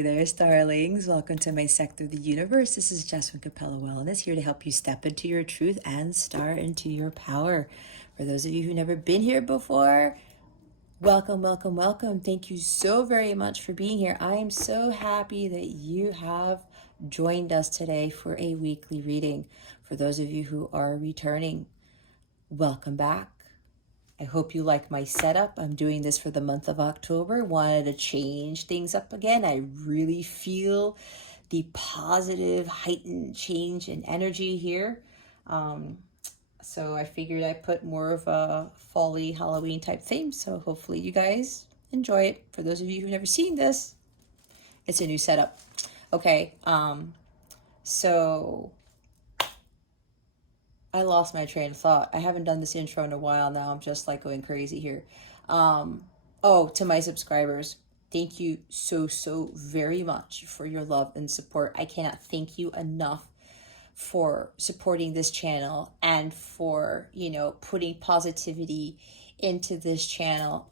Hey there, starlings. Welcome to my sector of the universe. This is Jasmine Capella Wellness, here to help you step into your truth and star into your power. For those of you who've never been here before, welcome, welcome, welcome. Thank you so very much for being here. I am so happy that you have joined us today for a weekly reading. For those of you who are returning, welcome back. I hope you like my setup. I'm doing this for the month of October. Wanted to change things up again. I really feel the positive, heightened change in energy here. So I figured I'd put more of a fall-y Halloween type theme. So hopefully you guys enjoy it. For those of you who've never seen this, it's a new setup. Okay, so I lost my train of thought. I haven't done this intro in a while now. I'm just like going crazy here. To my subscribers, thank you so very much for your love and support. I cannot thank you enough for supporting this channel and for, putting positivity into this channel.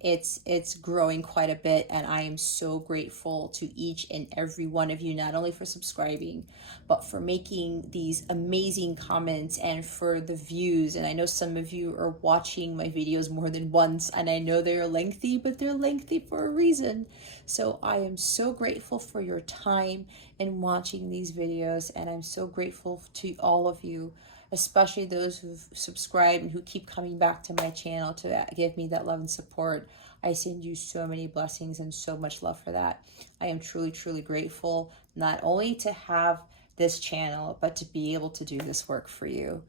It's growing quite a bit, and I am so grateful to each and every one of you, not only for subscribing, but for making these amazing comments and for the views. And I know some of you are watching my videos more than once, and I know they're lengthy, but they're lengthy for a reason. So I am so grateful for your time in watching these videos, and I'm so grateful to all of you, especially those who've subscribed and who keep coming back to my channel to give me that love and support. I send you so many blessings and so much love for that. I am truly grateful, not only to have this channel, but to be able to do this work for you.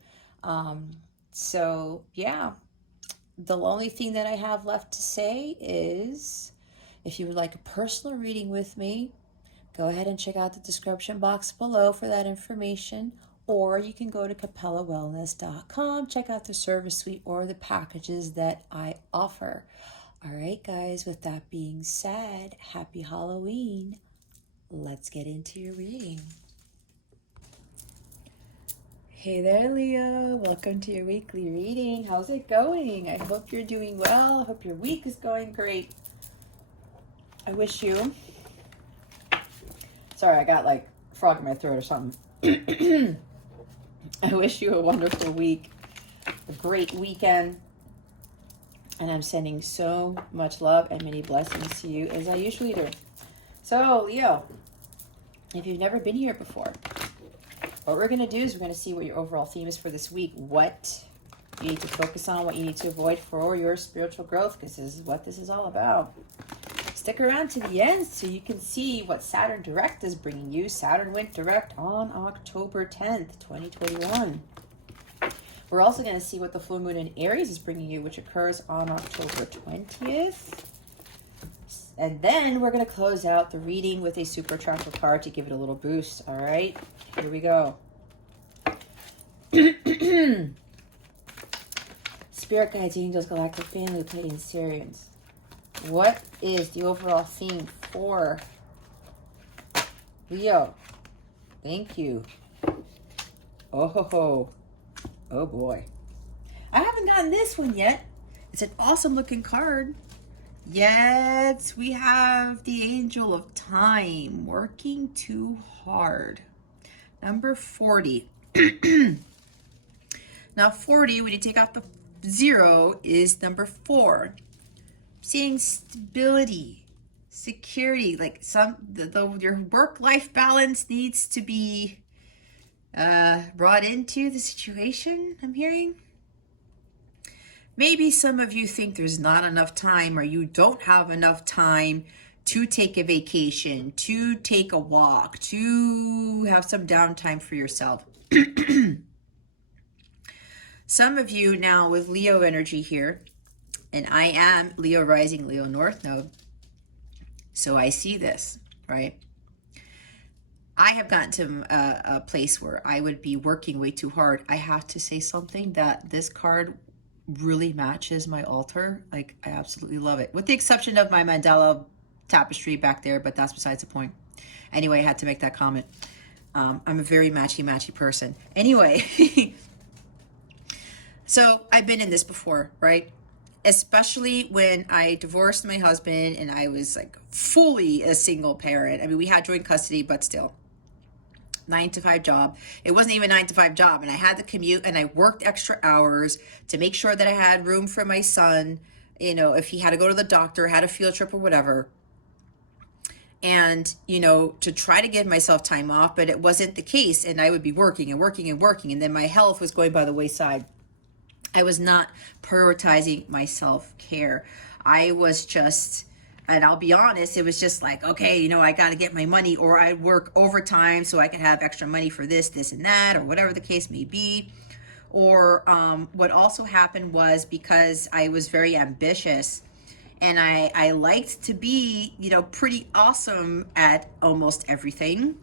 So yeah, the only thing that I have left to say is, if you would like a personal reading with me, go ahead and check out the description box below for that information. Or you can go to capellawellness.com, check out the service suite or the packages that I offer. All right, guys, with that being said, happy Halloween. Let's get into your reading. Hey there, Leo. Welcome to your weekly reading. How's it going? I hope you're doing well. I hope your week is going great. I wish you... Sorry, I got like a frog in my throat or something. I wish you a wonderful week, a great weekend, and I'm sending so much love and many blessings to you, as I usually do. So, Leo, if you've never been here before, what we're going to do is we're going to see what your overall theme is for this week, what you need to focus on, what you need to avoid for your spiritual growth, because this is what this is all about. Stick around to the end so you can see what Saturn Direct is bringing you. Saturn went direct on October 10th, 2021. We're also going to see what the full moon in Aries is bringing you, which occurs on October 20th. And then we're going to close out the reading with a super tracker card to give it a little boost. All right, here we go. Spirit guides, angels, galactic family, Pleiadian Sirians. What is the overall theme for Leo? Thank you. Oh boy. I haven't gotten this one yet. It's an awesome looking card. Yes, we have the Angel of Time, working too hard. Number 40. Now 40, when you take out the 0, is number 4. Seeing stability, security, like your work-life balance needs to be brought into the situation, I'm hearing. Maybe some of you think there's not enough time, or you don't have enough time to take a vacation, to take a walk, to have some downtime for yourself. Some of you now with Leo energy here, and I am Leo rising, Leo North Node. So I see this, right? I have gotten to a place where I would be working way too hard. I have to say something that this card really matches my altar. Like, I absolutely love it. With the exception of my mandala tapestry back there, but that's besides the point. Anyway, I had to make that comment. I'm a very matchy person. Anyway, so I've been in this before, right? especially when I divorced my husband and I was like fully a single parent. I mean, we had joint custody, but still, 9 to 5 job. It wasn't even 9 to 5 job. And I had to commute and I worked extra hours to make sure that I had room for my son, you know, if he had to go to the doctor, had a field trip or whatever. And, you know, to try to give myself time off, but it wasn't the case. And I would be working and working and working. And then my health was going by the wayside. I was not prioritizing my self-care. I was just, and I'll be honest, it was just like, okay, you know, I got to get my money, or I'd work overtime so I could have extra money for this, this, and that, or whatever the case may be. Or what also happened was, because I was very ambitious and I liked to be, you know, pretty awesome at almost everything.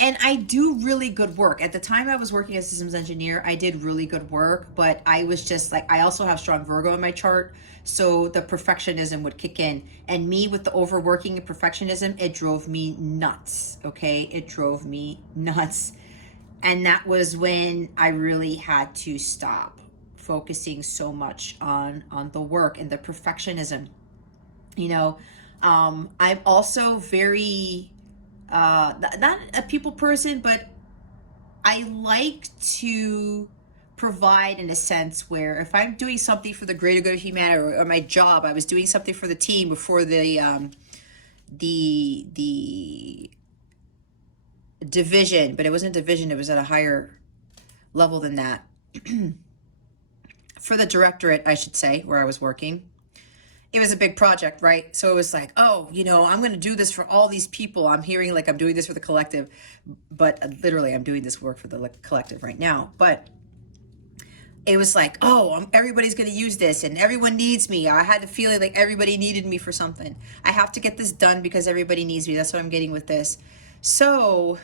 And I do really good work. At the time I was working as a systems engineer, I did really good work, but I was just like, I also have strong Virgo in my chart. So the perfectionism would kick in, and me with the overworking and perfectionism, it drove me nuts. Okay. It drove me nuts. And that was when I really had to stop focusing so much on the work and the perfectionism. You know, I'm also very, not a people person, but I like to provide in a sense where if I'm doing something for the greater good of humanity, or my job, I was doing something for the team before the division, but it wasn't a division, it was at a higher level than that. For the directorate, I should say, where I was working. It was a big project, right? So it was like, oh, you know, I'm going to do this for all these people. I'm hearing like I'm doing this for the collective, but literally I'm doing this work for the collective right now. But it was like, oh, everybody's going to use this and everyone needs me. I had the feeling like everybody needed me for something. I have to get this done because everybody needs me. That's what I'm getting with this. So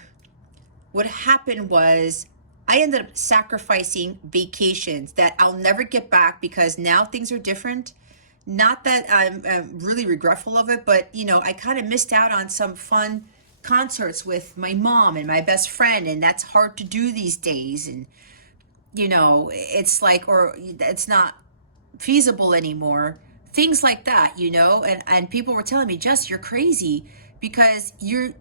what happened was I ended up sacrificing vacations that I'll never get back because now things are different. Not that I'm really regretful of it, but, you know, I kind of missed out on some fun concerts with my mom and my best friend, and that's hard to do these days. And, you know, it's like, or it's not feasible anymore. Things like that, you know, and people were telling me, Jess, you're crazy because you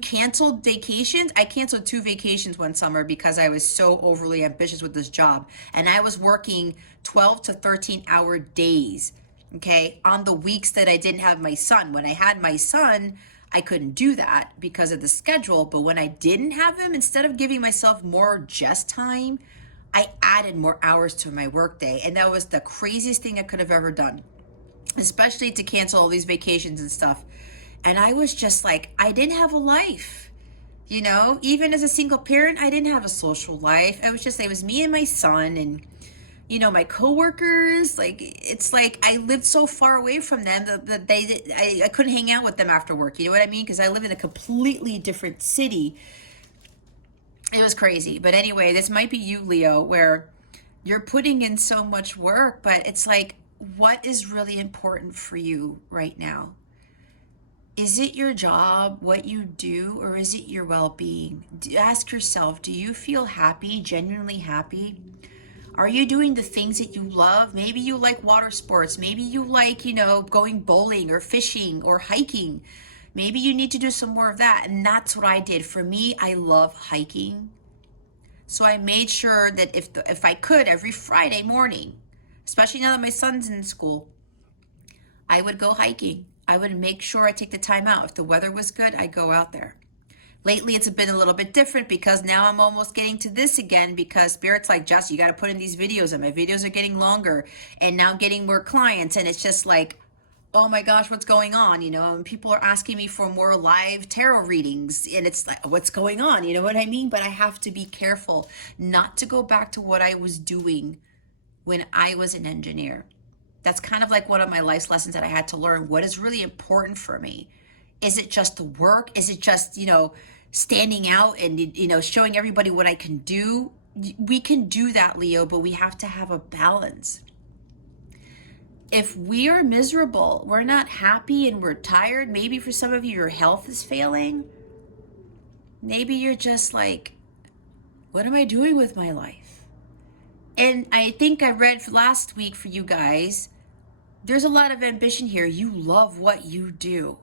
canceled vacations. I canceled 2 vacations one summer because I was so overly ambitious with this job, and I was working 12 to 13 hour days, okay, on the weeks that I didn't have my son. When I had my son, I couldn't do that because of the schedule, but when I didn't have him, instead of giving myself more just time, I added more hours to my workday, and that was the craziest thing I could have ever done, especially to cancel all these vacations and stuff. And I was just like, I didn't have a life, you know, even as a single parent, I didn't have a social life. It was me and my son, and, you know, my coworkers, like, it's like I lived so far away from them that I couldn't hang out with them after work. You know what I mean? Because I live in a completely different city. It was crazy. But anyway, this might be you, Leo, where you're putting in so much work, but it's like, what is really important for you right now? Is it your job, what you do, or is it your well-being? Ask yourself, do you feel happy, genuinely happy? Are you doing the things that you love? Maybe you like water sports. Maybe you like, you know, going bowling or fishing or hiking. Maybe you need to do some more of that. And that's what I did. For me, I love hiking. So I made sure that if I could, every Friday morning, especially now that my son's in school, I would go hiking. I would make sure I take the time out. If the weather was good, I'd go out there. Lately, it's been a little bit different because now I'm almost getting to this again because Spirit's like, Jess, you got to put in these videos, and my videos are getting longer and now getting more clients. And it's just like, oh my gosh, what's going on? You know, and people are asking me for more live tarot readings, and it's like, what's going on? You know what I mean? But I have to be careful not to go back to what I was doing when I was an engineer. That's kind of like one of my life's lessons that I had to learn. What is really important for me? Is it just the work? Is it just, you know, standing out and, you know, showing everybody what I can do? We can do that, Leo, but we have to have a balance. If we are miserable, we're not happy, and we're tired, maybe for some of you, your health is failing. Maybe you're just like, what am I doing with my life? And I think I read last week for you guys, there's a lot of ambition here. You love what you do.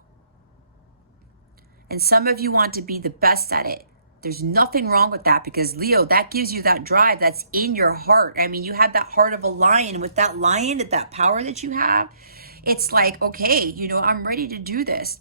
And some of you want to be the best at it. There's nothing wrong with that, because Leo, that gives you that drive that's in your heart. I mean, you have that heart of a lion. With that lion, that power that you have, it's like, okay, you know, I'm ready to do this.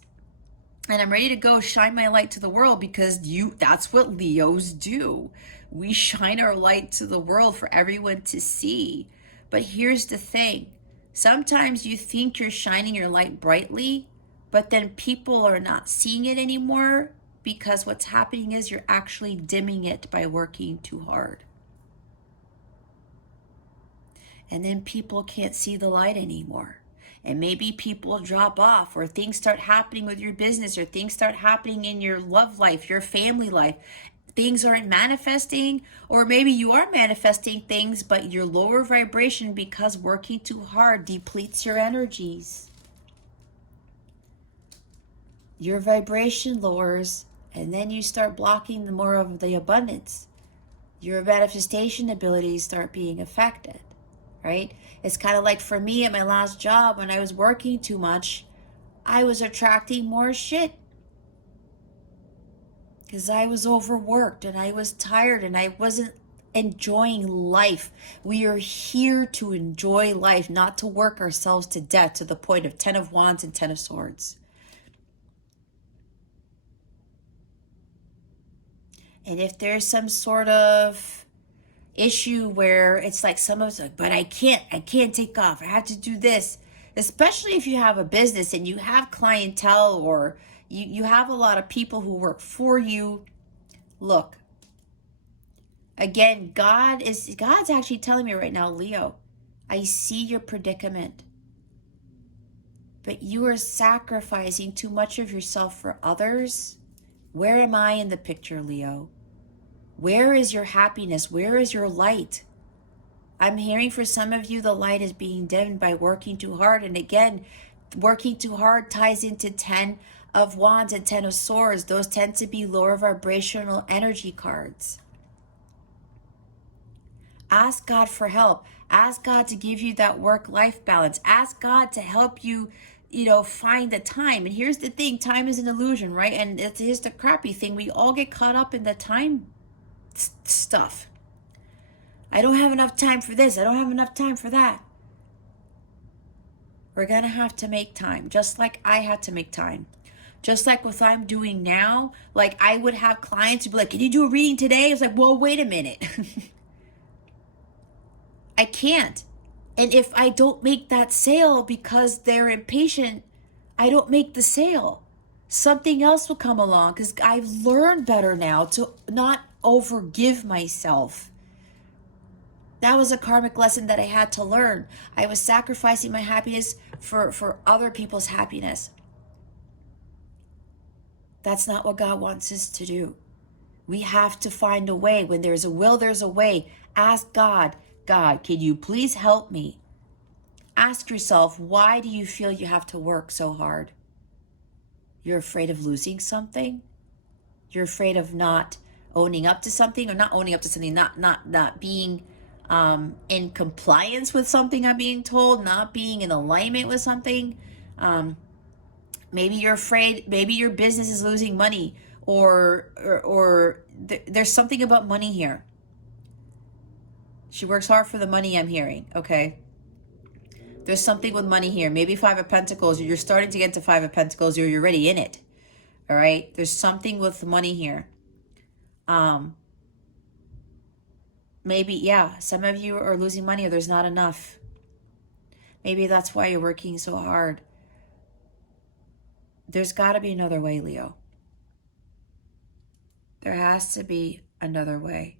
And I'm ready to go shine my light to the world, because that's what Leos do. We shine our light to the world for everyone to see. But here's the thing. Sometimes you think you're shining your light brightly, but then people are not seeing it anymore, because what's happening is you're actually dimming it by working too hard. And then people can't see the light anymore. And maybe people drop off, or things start happening with your business, or things start happening in your love life, your family life. Things aren't manifesting, or maybe you are manifesting things, but your lower vibration, because working too hard depletes your energies. Your vibration lowers, and then you start blocking the more of the abundance. Your manifestation abilities start being affected, right? It's kind of like for me at my last job, when I was working too much, I was attracting more shit, because I was overworked and I was tired and I wasn't enjoying life. We are here to enjoy life, not to work ourselves to death to the point of 10 of Wands and 10 of Swords. And if there's some sort of issue where it's like some of us like, but I can't take off, I have to do this, especially if you have a business and you have clientele, or you have a lot of people who work for you. Look, again, God's actually telling me right now, Leo, I see your predicament, but you are sacrificing too much of yourself for others. Where am I in the picture, Leo? Where is your happiness? Where is your light? I'm hearing for some of you, the light is being dimmed by working too hard. And again, working too hard ties into 10 of Wands and 10 of Swords. Those tend to be lower vibrational energy cards. Ask God for help. Ask God to give you that work-life balance. Ask God to help you, find the time. And here's the thing, time is an illusion, right? And here's the crappy thing. We all get caught up in the time stuff. I don't have enough time for this. I don't have enough time for that. We're going to have to make time, just like I had to make time. Just like what I'm doing now, like I would have clients who'd be like, can you do a reading today? I was like, well, wait a minute. I can't. And if I don't make that sale because they're impatient, I don't make the sale. Something else will come along, because I've learned better now to not overgive myself. That was a karmic lesson that I had to learn. I was sacrificing my happiness for other people's happiness. That's not what God wants us to do. We have to find a way. When there's a will, there's a way. Ask God, God, can you please help me? Ask yourself, why do you feel you have to work so hard? You're afraid of losing something? You're afraid of not owning up to something, or not owning up to something, not being in compliance with something I'm being told, not being in alignment with something. Maybe you're afraid, maybe your business is losing money, or there's something about money here. She works hard for the money, I'm hearing, okay? There's something with money here. Maybe 5 of Pentacles, you're starting to get to 5 of Pentacles, or you're already in it, all right? There's something with money here. Maybe, yeah, some of you are losing money, or there's not enough. Maybe that's why you're working so hard. There's got to be another way, Leo. There has to be another way.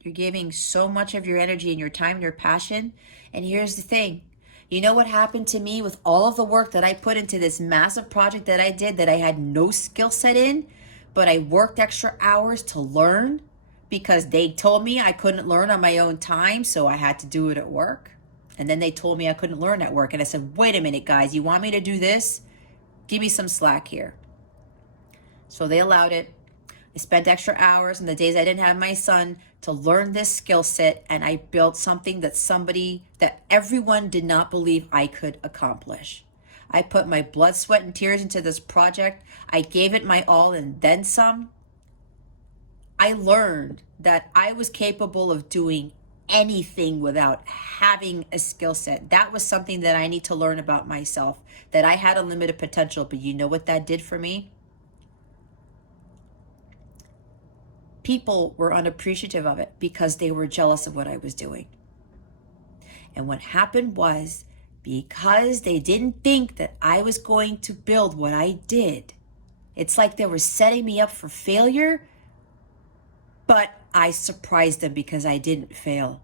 You're giving so much of your energy and your time and your passion. And here's the thing. You know what happened to me with all of the work that I put into this massive project that I did, that I had no skill set in, but I worked extra hours to learn because they told me I couldn't learn on my own time, so I had to do it at work. And then they told me I couldn't learn at work. And I said, wait a minute, guys, you want me to do this? Give me some slack here. So they allowed it. I spent extra hours on the days I didn't have my son to learn this skill set, and I built something that everyone did not believe I could accomplish. I put my blood, sweat, and tears into this project. I gave it my all and then some. I learned that I was capable of doing anything without having a skill set. That was something that I need to learn about myself, that I had unlimited potential. But you know what that did for me? People were unappreciative of it because they were jealous of what I was doing. And what happened was, because they didn't think that I was going to build what I did, it's like they were setting me up for failure, but I surprised them because I didn't fail.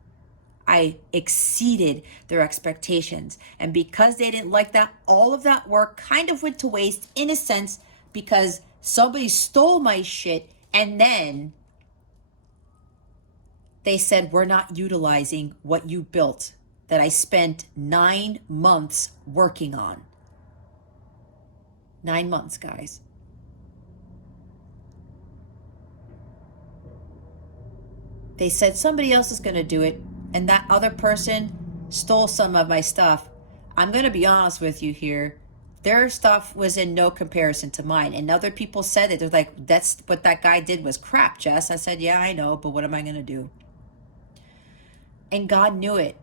I exceeded their expectations. And because they didn't like that, all of that work kind of went to waste in a sense, because somebody stole my shit and then they said, we're not utilizing what you built that I spent 9 months working on. 9 months, guys. They said somebody else is going to do it, and that other person stole some of my stuff. I'm going to be honest with you here. Their stuff was in no comparison to mine. And other people said it. They're like, that's what that guy did was crap, Jess. I said, yeah, I know, but what am I going to do? And God knew it.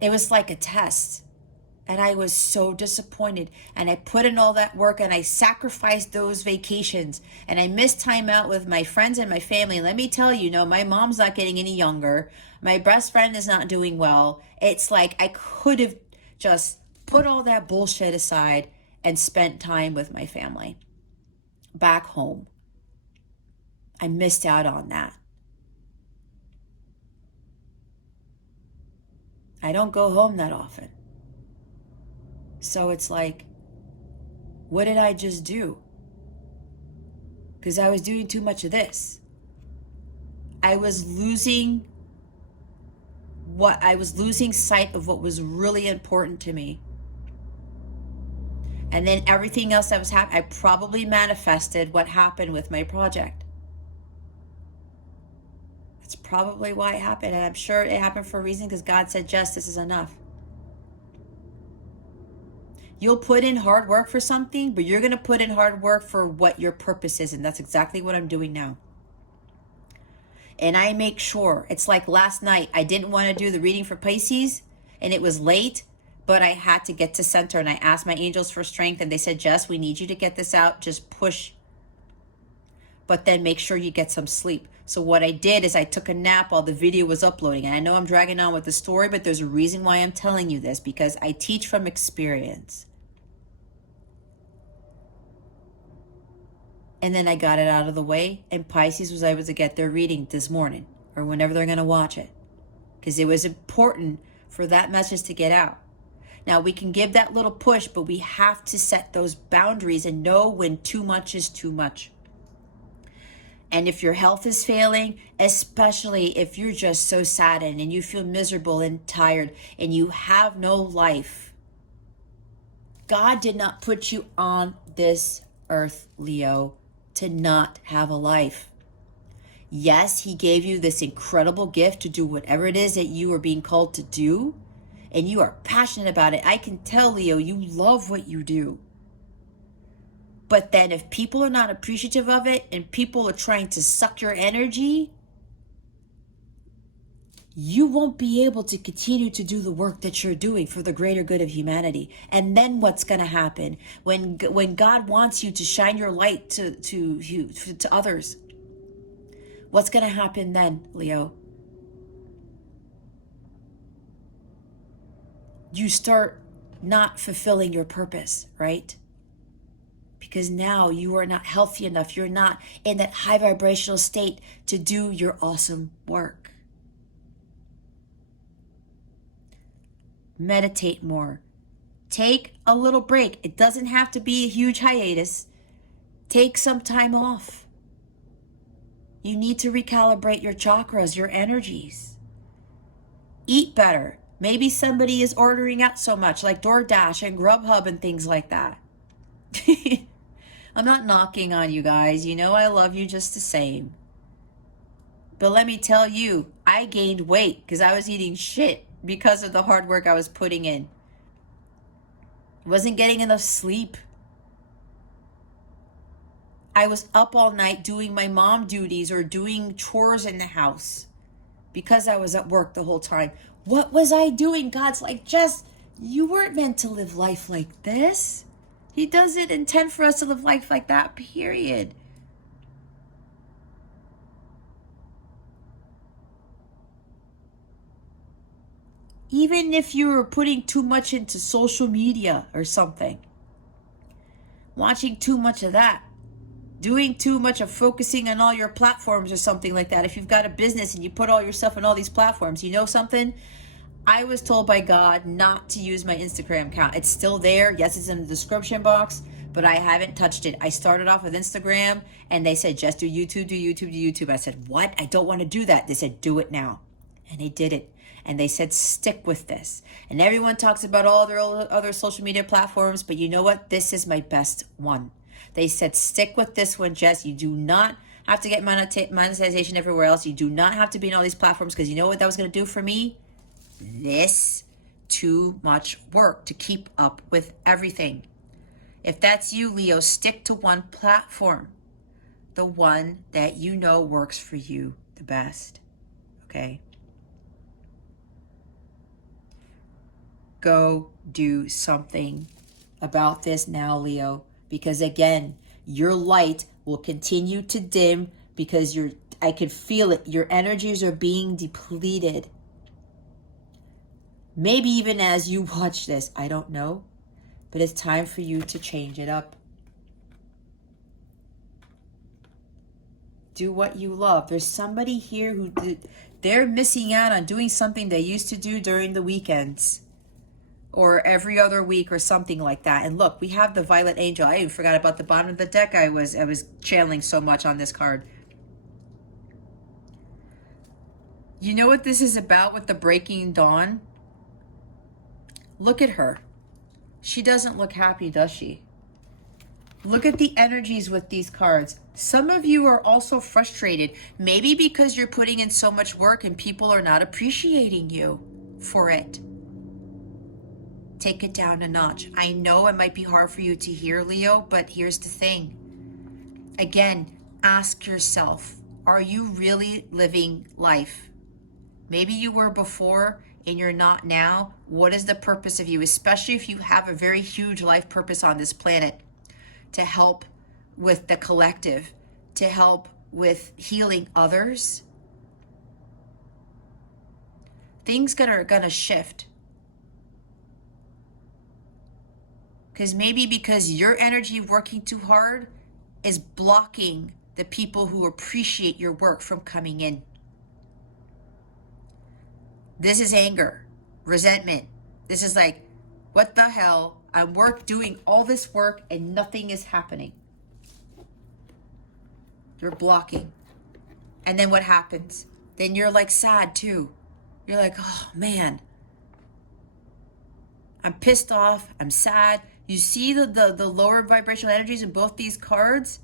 It was like a test. And I was so disappointed. And I put in all that work and I sacrificed those vacations. And I missed time out with my friends and my family. And let me tell you, my mom's not getting any younger. My best friend is not doing well. It's like I could have just put all that bullshit aside and spent time with my family back home. I missed out on that. I don't go home that often. So it's like, what did I just do? Because I was doing too much of this. I was losing sight of what was really important to me. And then everything else that was happening, I probably manifested what happened with my project. That's probably why it happened. And I'm sure it happened for a reason, because God said, Jess, this is enough. You'll put in hard work for something, but you're going to put in hard work for what your purpose is. And that's exactly what I'm doing now. And I make sure, it's like last night, I didn't want to do the reading for Pisces and it was late, but I had to get to center and I asked my angels for strength and they said, Jess, we need you to get this out. Just push. But then make sure you get some sleep. So what I did is I took a nap while the video was uploading. And I know I'm dragging on with the story, but there's a reason why I'm telling you this, because I teach from experience. And then I got it out of the way, and Pisces was able to get their reading this morning or whenever they're going to watch it, because it was important for that message to get out. Now, we can give that little push, but we have to set those boundaries and know when too much is too much. And if your health is failing, especially if you're just so saddened and you feel miserable and tired and you have no life, God did not put you on this earth, Leo, to not have a life. Yes, he gave you this incredible gift to do whatever it is that you are being called to do, and you are passionate about it. I can tell, Leo, you love what you do. But then if people are not appreciative of it and people are trying to suck your energy, you won't be able to continue to do the work that you're doing for the greater good of humanity. And then what's going to happen when God wants you to shine your light to others? What's going to happen then, Leo? You start not fulfilling your purpose, right? Because now you are not healthy enough. You're not in that high vibrational state to do your awesome work. Meditate more. Take a little break. It doesn't have to be a huge hiatus. Take some time off. You need to recalibrate your chakras, your energies. Eat better. Maybe somebody is ordering out so much, like DoorDash and Grubhub and things like that. I'm not knocking on you guys. You know I love you just the same. But let me tell you, I gained weight because I was eating shit because of the hard work I was putting in. Wasn't getting enough sleep. I was up all night doing my mom duties or doing chores in the house because I was at work the whole time. What was I doing? God's like, Jess, you weren't meant to live life like this. He doesn't intend for us to live life like that, period. Even if you were putting too much into social media or something, watching too much of that, doing too much of focusing on all your platforms or something like that. If you've got a business and you put all your stuff on all these platforms, you know something? I was told by God not to use my Instagram account. It's still there. Yes, it's in the description box, but I haven't touched it. I started off with Instagram and they said, just do YouTube, do YouTube, do YouTube. I said, what? I don't want to do that. They said, do it now. And they did it. And they said, stick with this. And everyone talks about all their other social media platforms, but you know what? This is my best one. They said, stick with this one, Jess. You do not have to get monetization everywhere else. You do not have to be in all these platforms because you know what that was going to do for me? This too much work to keep up with everything. If that's you, Leo, stick to one platform, the one that you know works for you the best. Okay? Go do something about this now, Leo, because again, your light will continue to dim because I can feel it. Your energies are being depleted. Maybe even as you watch this, I don't know, but it's time for you to change it up. Do what you love. There's somebody here who they're missing out on doing something they used to do during the weekends or every other week or something like that. And look, we have the Violet Angel. I even forgot about the bottom of the deck. I was channeling so much on this card. You know what this is about with the Breaking Dawn? Look at her. She doesn't look happy, does she? Look at the energies with these cards. Some of you are also frustrated, maybe because you're putting in so much work and people are not appreciating you for it. Take it down a notch. I know it might be hard for you to hear, Leo, but here's the thing. Again, ask yourself, are you really living life? Maybe you were before and you're not now. What is the purpose of you, especially if you have a very huge life purpose on this planet? To help with the collective, to help with healing others. Things are gonna shift. Because your energy working too hard is blocking the people who appreciate your work from coming in. This is anger, resentment. This is like, what the hell? I'm doing all this work and nothing is happening. You're blocking. And then what happens? Then you're like sad too. You're like, oh man, I'm pissed off. I'm sad. You see the lower vibrational energies in both these cards?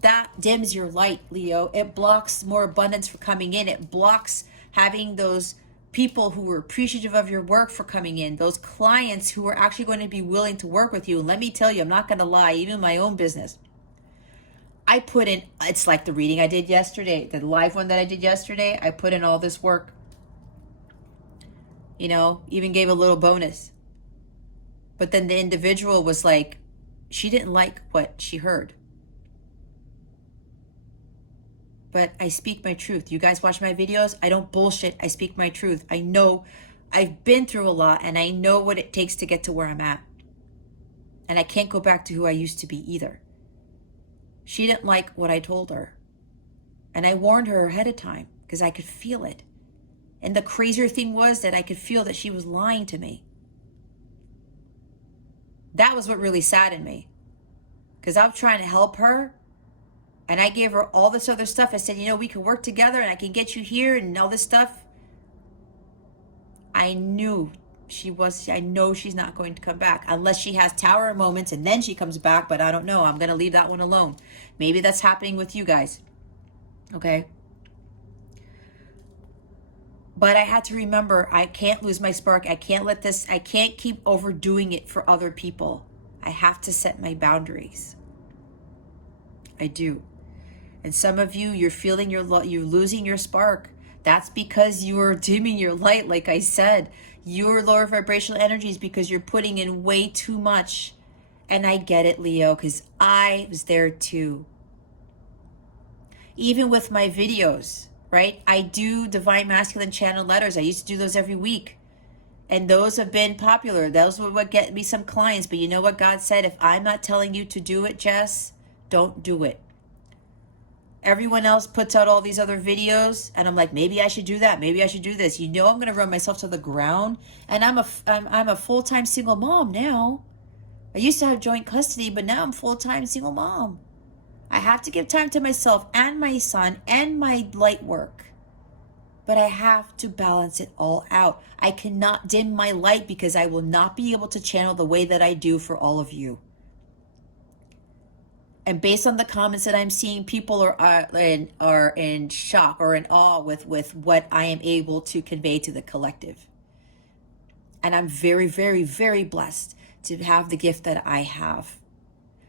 That dims your light, Leo. It blocks more abundance for coming in. It blocks having those people who were appreciative of your work for coming in, those clients who are actually going to be willing to work with you. And let me tell you, I'm not going to lie, even in my own business, I put in, it's like the reading I did yesterday, the live one that I did yesterday, I put in all this work, even gave a little bonus. But then the individual was like, she didn't like what she heard. But I speak my truth. You guys watch my videos. I don't bullshit. I speak my truth. I know I've been through a lot and I know what it takes to get to where I'm at. And I can't go back to who I used to be either. She didn't like what I told her. And I warned her ahead of time because I could feel it. And the crazier thing was that I could feel that she was lying to me. That was what really saddened me. Because I'm trying to help her. And I gave her all this other stuff. I said, we can work together and I can get you here and all this stuff. I know she's not going to come back unless she has tower moments and then she comes back. But I don't know. I'm going to leave that one alone. Maybe that's happening with you guys. Okay. But I had to remember, I can't lose my spark. I can't let this, I can't keep overdoing it for other people. I have to set my boundaries. I do. And some of you, you're feeling you're losing your spark. That's because you are dimming your light. Like I said, your lower vibrational energies because you're putting in way too much. And I get it, Leo, because I was there too. Even with my videos, right? I do Divine Masculine Channel letters. I used to do those every week. And those have been popular. Those were what get me some clients. But you know what God said? If I'm not telling you to do it, Jess, don't do it. Everyone else puts out all these other videos, and I'm like, maybe I should do that. Maybe I should do this. You know, I'm going to run myself to the ground. And I'm a full-time single mom now. I used to have joint custody, but now I'm full-time single mom. I have to give time to myself and my son and my light work. But I have to balance it all out. I cannot dim my light because I will not be able to channel the way that I do for all of you. And based on the comments that I'm seeing, people are in shock or in awe with what I am able to convey to the collective. And I'm very, very, very blessed to have the gift that I have.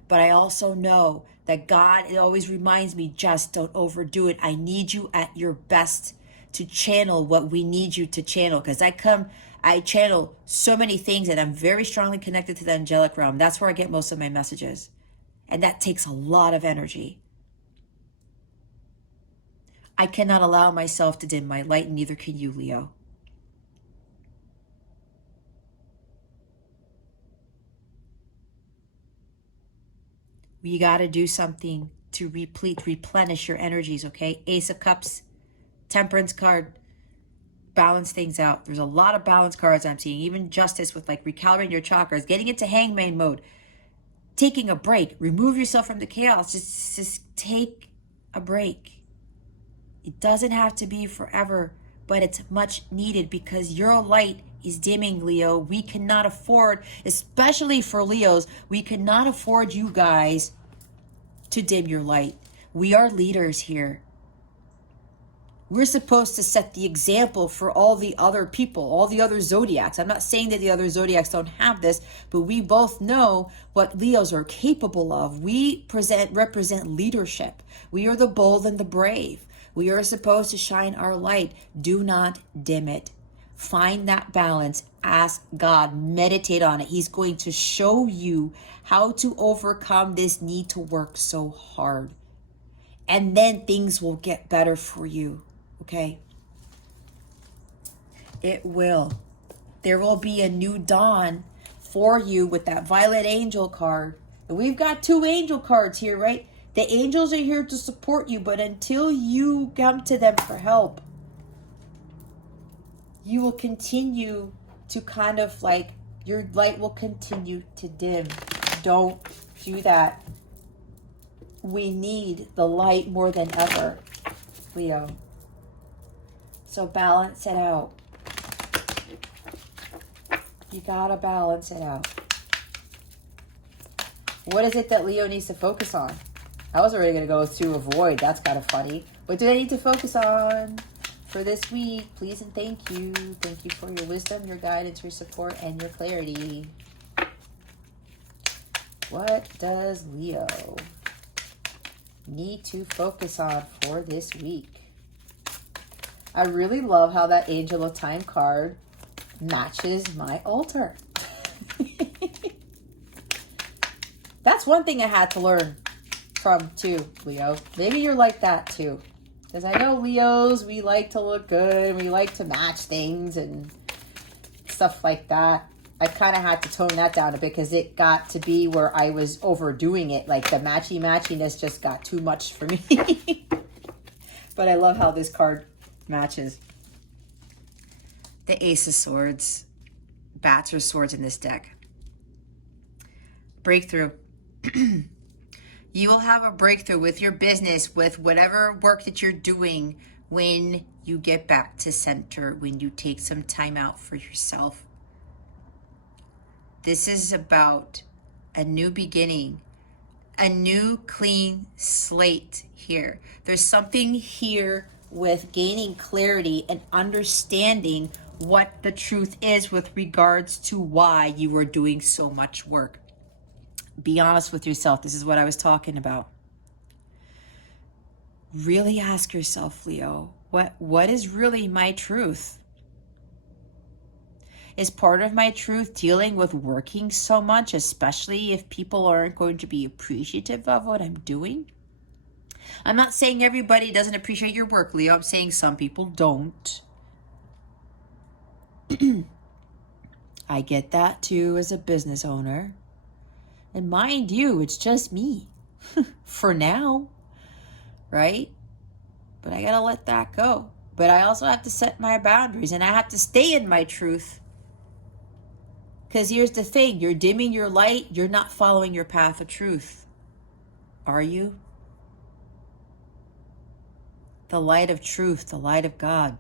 But I also know that God, it always reminds me, just don't overdo it. I need you at your best to channel what we need you to channel. Because I channel so many things and I'm very strongly connected to the angelic realm. That's where I get most of my messages. And that takes a lot of energy. I cannot allow myself to dim my light, and neither can you, Leo. You got to do something to replenish your energies, okay? Ace of Cups, Temperance card, balance things out. There's a lot of balance cards I'm seeing, even Justice with like recalibrating your chakras, getting into hangman mode, taking a break, remove yourself from the chaos, just take a break. It doesn't have to be forever, but it's much needed because your light is dimming, Leo. We cannot afford, especially for Leos, we cannot afford you guys to dim your light. We are leaders here. We're supposed to set the example for all the other people, all the other zodiacs. I'm not saying that the other zodiacs don't have this, but we both know what Leos are capable of. We represent leadership. We are the bold and the brave. We are supposed to shine our light. Do not dim it. Find that balance. Ask God. Meditate on it. He's going to show you how to overcome this need to work so hard. And then things will get better for you. Okay? It will. There will be a new dawn for you with that Violet Angel card. And we've got 2 angel cards here, right? The angels are here to support you, but until you come to them for help, you will continue to kind of like, your light will continue to dim. Don't do that. We need the light more than ever, Leo. So balance it out. You gotta balance it out. What is it that Leo needs to focus on? I was already gonna go to avoid. That's kind of funny. What do they need to focus on for this week? Please and thank you. Thank you for your wisdom, your guidance, your support, and your clarity. What does Leo need to focus on for this week? I really love how that Angel of Time card matches my altar. That's one thing I had to learn from too, Leo. Maybe you're like that too. Because I know Leos, we like to look good and we like to match things and stuff like that. I kind of had to tone that down a bit because it got to be where I was overdoing it. Like the matchiness just got too much for me. But I love how this card matches. The Ace of Swords. Bats or swords in this deck. Breakthrough. You will have a breakthrough with your business, with whatever work that you're doing when you get back to center, when you take some time out for yourself. This is about a new beginning, a new clean slate here. There's something here with gaining clarity and understanding what the truth is with regards to why you are doing so much work. Be honest with yourself. This is what I was talking about. Really ask yourself, Leo, what is really my truth? Is part of my truth dealing with working so much, especially if people aren't going to be appreciative of what I'm doing? I'm not saying everybody doesn't appreciate your work, Leo. I'm saying some people don't. I get that too as a business owner. And mind you, it's just me for now, right? But I gotta let that go. But I also have to set my boundaries and I have to stay in my truth. Because here's the thing, you're dimming your light, you're not following your path of truth. Are you? The light of truth, the light of God.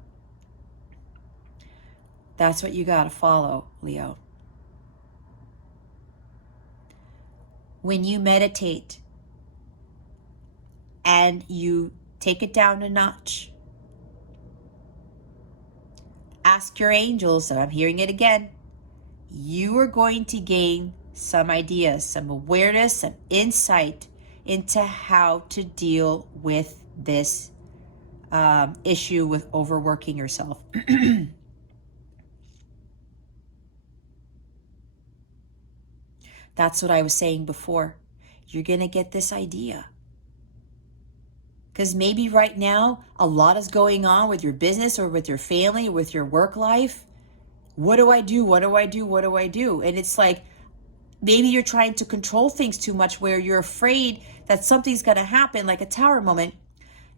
That's what you gotta follow, Leo. When you meditate and you take it down a notch, ask your angels, and I'm hearing it again, you are going to gain some ideas, some awareness, some insight into how to deal with this issue with overworking yourself. That's what I was saying before. You're going to get this idea. Because maybe right now, a lot is going on with your business or with your family, or with your work life. What do I do? What do I do? What do I do? And it's like, maybe you're trying to control things too much where you're afraid that something's going to happen, like a tower moment.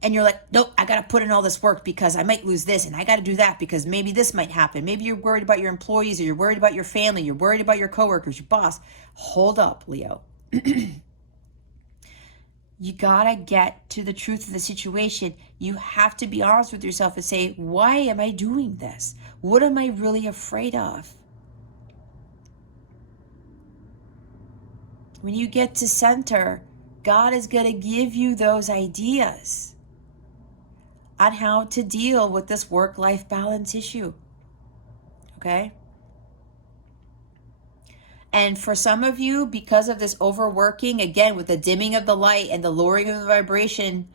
And you're like, nope, I got to put in all this work because I might lose this and I got to do that because maybe this might happen. Maybe you're worried about your employees or you're worried about your family. You're worried about your coworkers, your boss. Hold up, Leo. You got to get to the truth of the situation. You have to be honest with yourself and say, why am I doing this? What am I really afraid of? When you get to center, God is going to give you those ideas on how to deal with this work-life balance issue. Okay? And for some of you, because of this overworking, again, with the dimming of the light and the lowering of the vibration,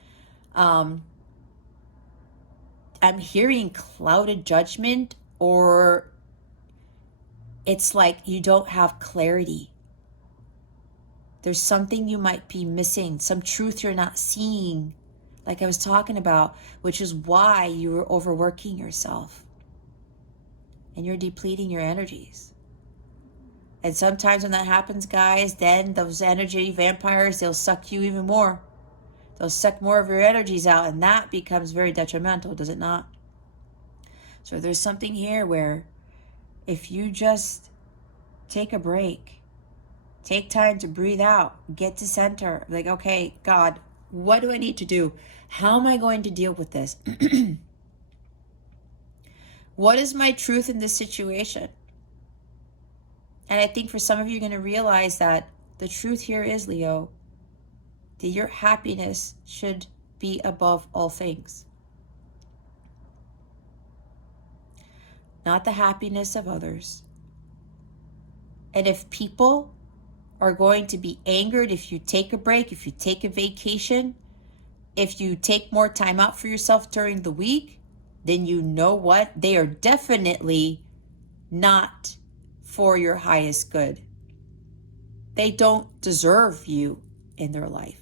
I'm hearing clouded judgment, or it's like you don't have clarity. There's something you might be missing, some truth you're not seeing, like I was talking about, which is why you were overworking yourself. And you're depleting your energies. And sometimes when that happens, guys, then those energy vampires, they'll suck you even more. They'll suck more of your energies out, and that becomes very detrimental, does it not? So there's something here where if you just take a break, take time to breathe out, get to center, like, okay, God, what do I need to do? How am I going to deal with this? What is my truth in this situation? And I think for some of you, you're going to realize that the truth here is, Leo, that your happiness should be above all things. Not the happiness of others. And if people are going to be angered if you take a break, if you take a vacation, if you take more time out for yourself during the week, then you know what? They are definitely not for your highest good. They don't deserve you in their life.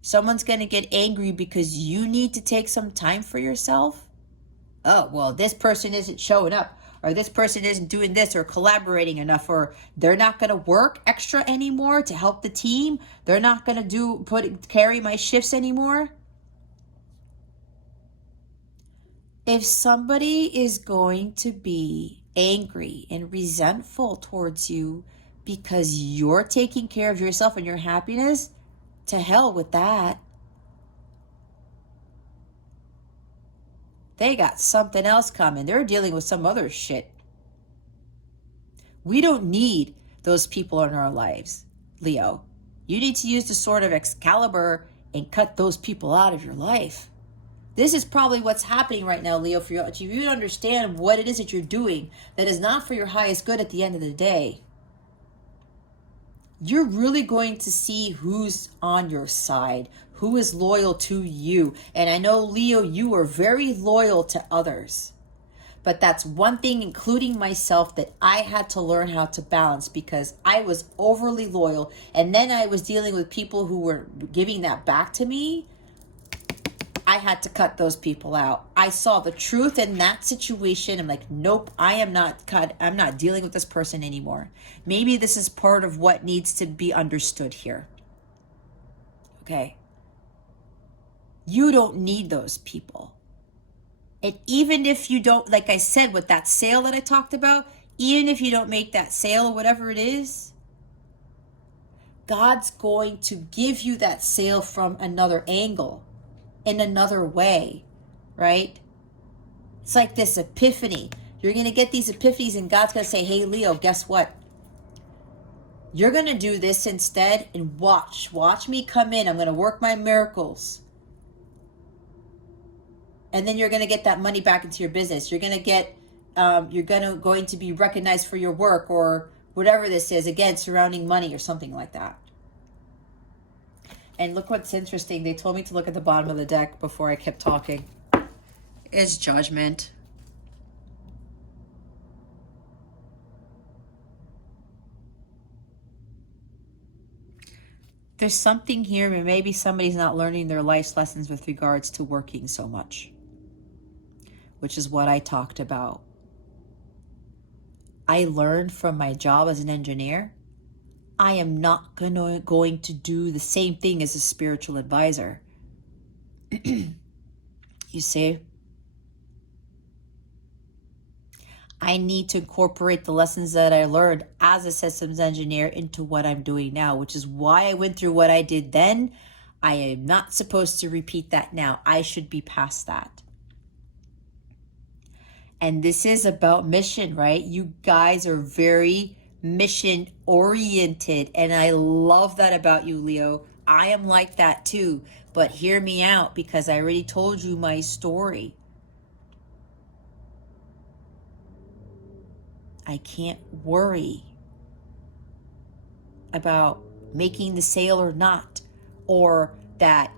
Someone's going to get angry because you need to take some time for yourself. Oh, well, this person isn't showing up, or this person isn't doing this or collaborating enough, or they're not going to work extra anymore to help the team. They're not going to carry my shifts anymore. If somebody is going to be angry and resentful towards you because you're taking care of yourself and your happiness, to hell with that. They got something else coming. They're dealing with some other shit. We don't need those people in our lives, Leo. You need to use the sword of Excalibur and cut those people out of your life. This is probably what's happening right now, Leo, for you. If you understand what it is that you're doing that is not for your highest good at the end of the day, you're really going to see who's on your side, who is loyal to you. And I know, Leo, you are very loyal to others. But that's one thing, including myself, that I had to learn how to balance, because I was overly loyal. And then I was dealing with people who were giving that back to me. I had to cut those people out. I saw the truth in that situation. I'm like, nope, I'm not dealing with this person anymore. Maybe this is part of what needs to be understood here. Okay. You don't need those people. And even if you don't, like I said, with that sale that I talked about, even if you don't make that sale or whatever it is, God's going to give you that sale from another angle, in another way, right? It's like this epiphany. You're going to get these epiphanies, and God's going to say, hey, Leo, guess what? You're going to do this instead, and watch me come in. I'm going to work my miracles. And then you're going to get that money back into your business. You're going to get, going to be recognized for your work, or whatever this is, again, surrounding money or something like that. And look what's interesting. They told me to look at the bottom of the deck before I kept talking. It's Judgment. There's something here where maybe somebody's not learning their life's lessons with regards to working so much, which is what I talked about. I learned from my job as an engineer, I am not going to do the same thing as a spiritual advisor. You see? I need to incorporate the lessons that I learned as a systems engineer into what I'm doing now, which is why I went through what I did then. I am not supposed to repeat that now. I should be past that. And this is about mission, right? You guys are very mission oriented, and I love that about you, Leo. I am like that too, but hear me out, because I already told you my story. I can't worry about making the sale or not, or that.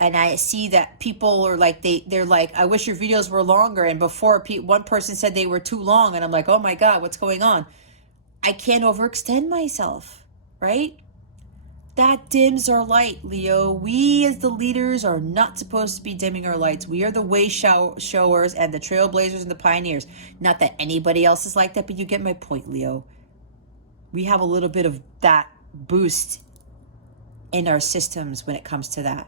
And I see that people are like, they're like, I wish your videos were longer. And before, one person said they were too long, and I'm like, oh my God, what's going on? I can't overextend myself, right? That dims our light, Leo. We as the leaders are not supposed to be dimming our lights. We are the way showers and the trailblazers and the pioneers. Not that anybody else is like that, but you get my point, Leo. We have a little bit of that boost in our systems when it comes to that.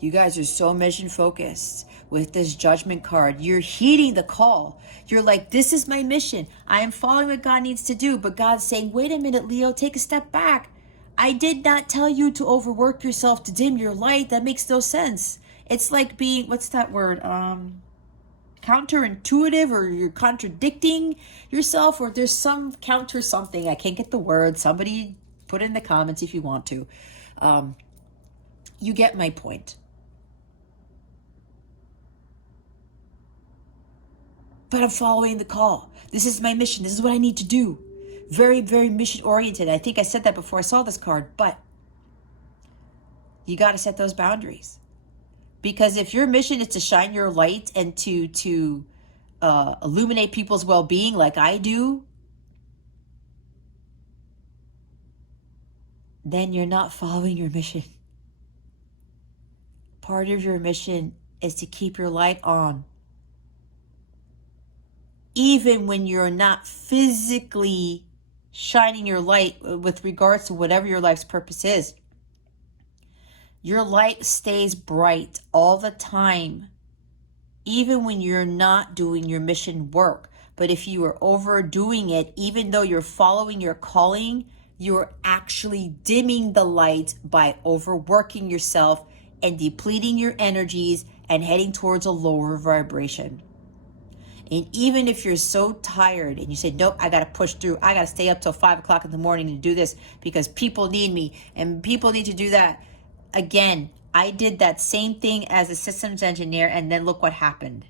You guys are so mission focused with this Judgment card. You're heeding the call. You're like, this is my mission. I am following what God needs to do. But God's saying, wait a minute, Leo, take a step back. I did not tell you to overwork yourself to dim your light. That makes no sense. It's like being, what's that word? Counterintuitive, or you're contradicting yourself, or there's some counter something. I can't get the word. Somebody put it in the comments if you want to. You get my point. But I'm following the call. This is my mission. This is what I need to do. Very, very mission oriented. I think I said that before I saw this card, but you got to set those boundaries. Because if your mission is to shine your light and to illuminate people's well-being like I do, then you're not following your mission. Part of your mission is to keep your light on. Even when you're not physically shining your light with regards to whatever your life's purpose is. Your light stays bright all the time, even when you're not doing your mission work. But if you are overdoing it, even though you're following your calling, you're actually dimming the light by overworking yourself and depleting your energies and heading towards a lower vibration. And even if you're so tired and you say, nope, I got to push through. I got to stay up till 5 o'clock in the morning to do this because people need me and people need to do that. Again, I did that same thing as a systems engineer, and then look what happened.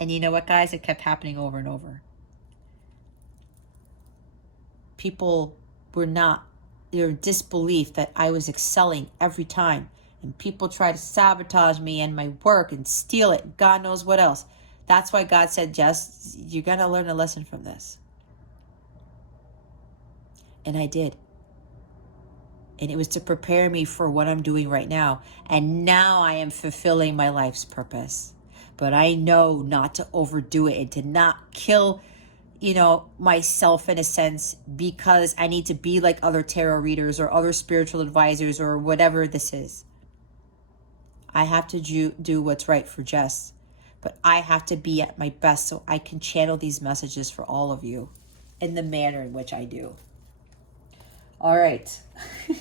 And you know what, guys? It kept happening over and over. People were not, they were in disbelief that I was excelling every time. And people try to sabotage me and my work and steal it. God knows what else. That's why God said, Jess, you're going to learn a lesson from this. And I did. And it was to prepare me for what I'm doing right now. And now I am fulfilling my life's purpose. But I know not to overdo it and to not kill, myself in a sense, because I need to be like other tarot readers or other spiritual advisors or whatever this is. I have to do what's right for Jess. But I have to be at my best so I can channel these messages for all of you in the manner in which I do. All right. You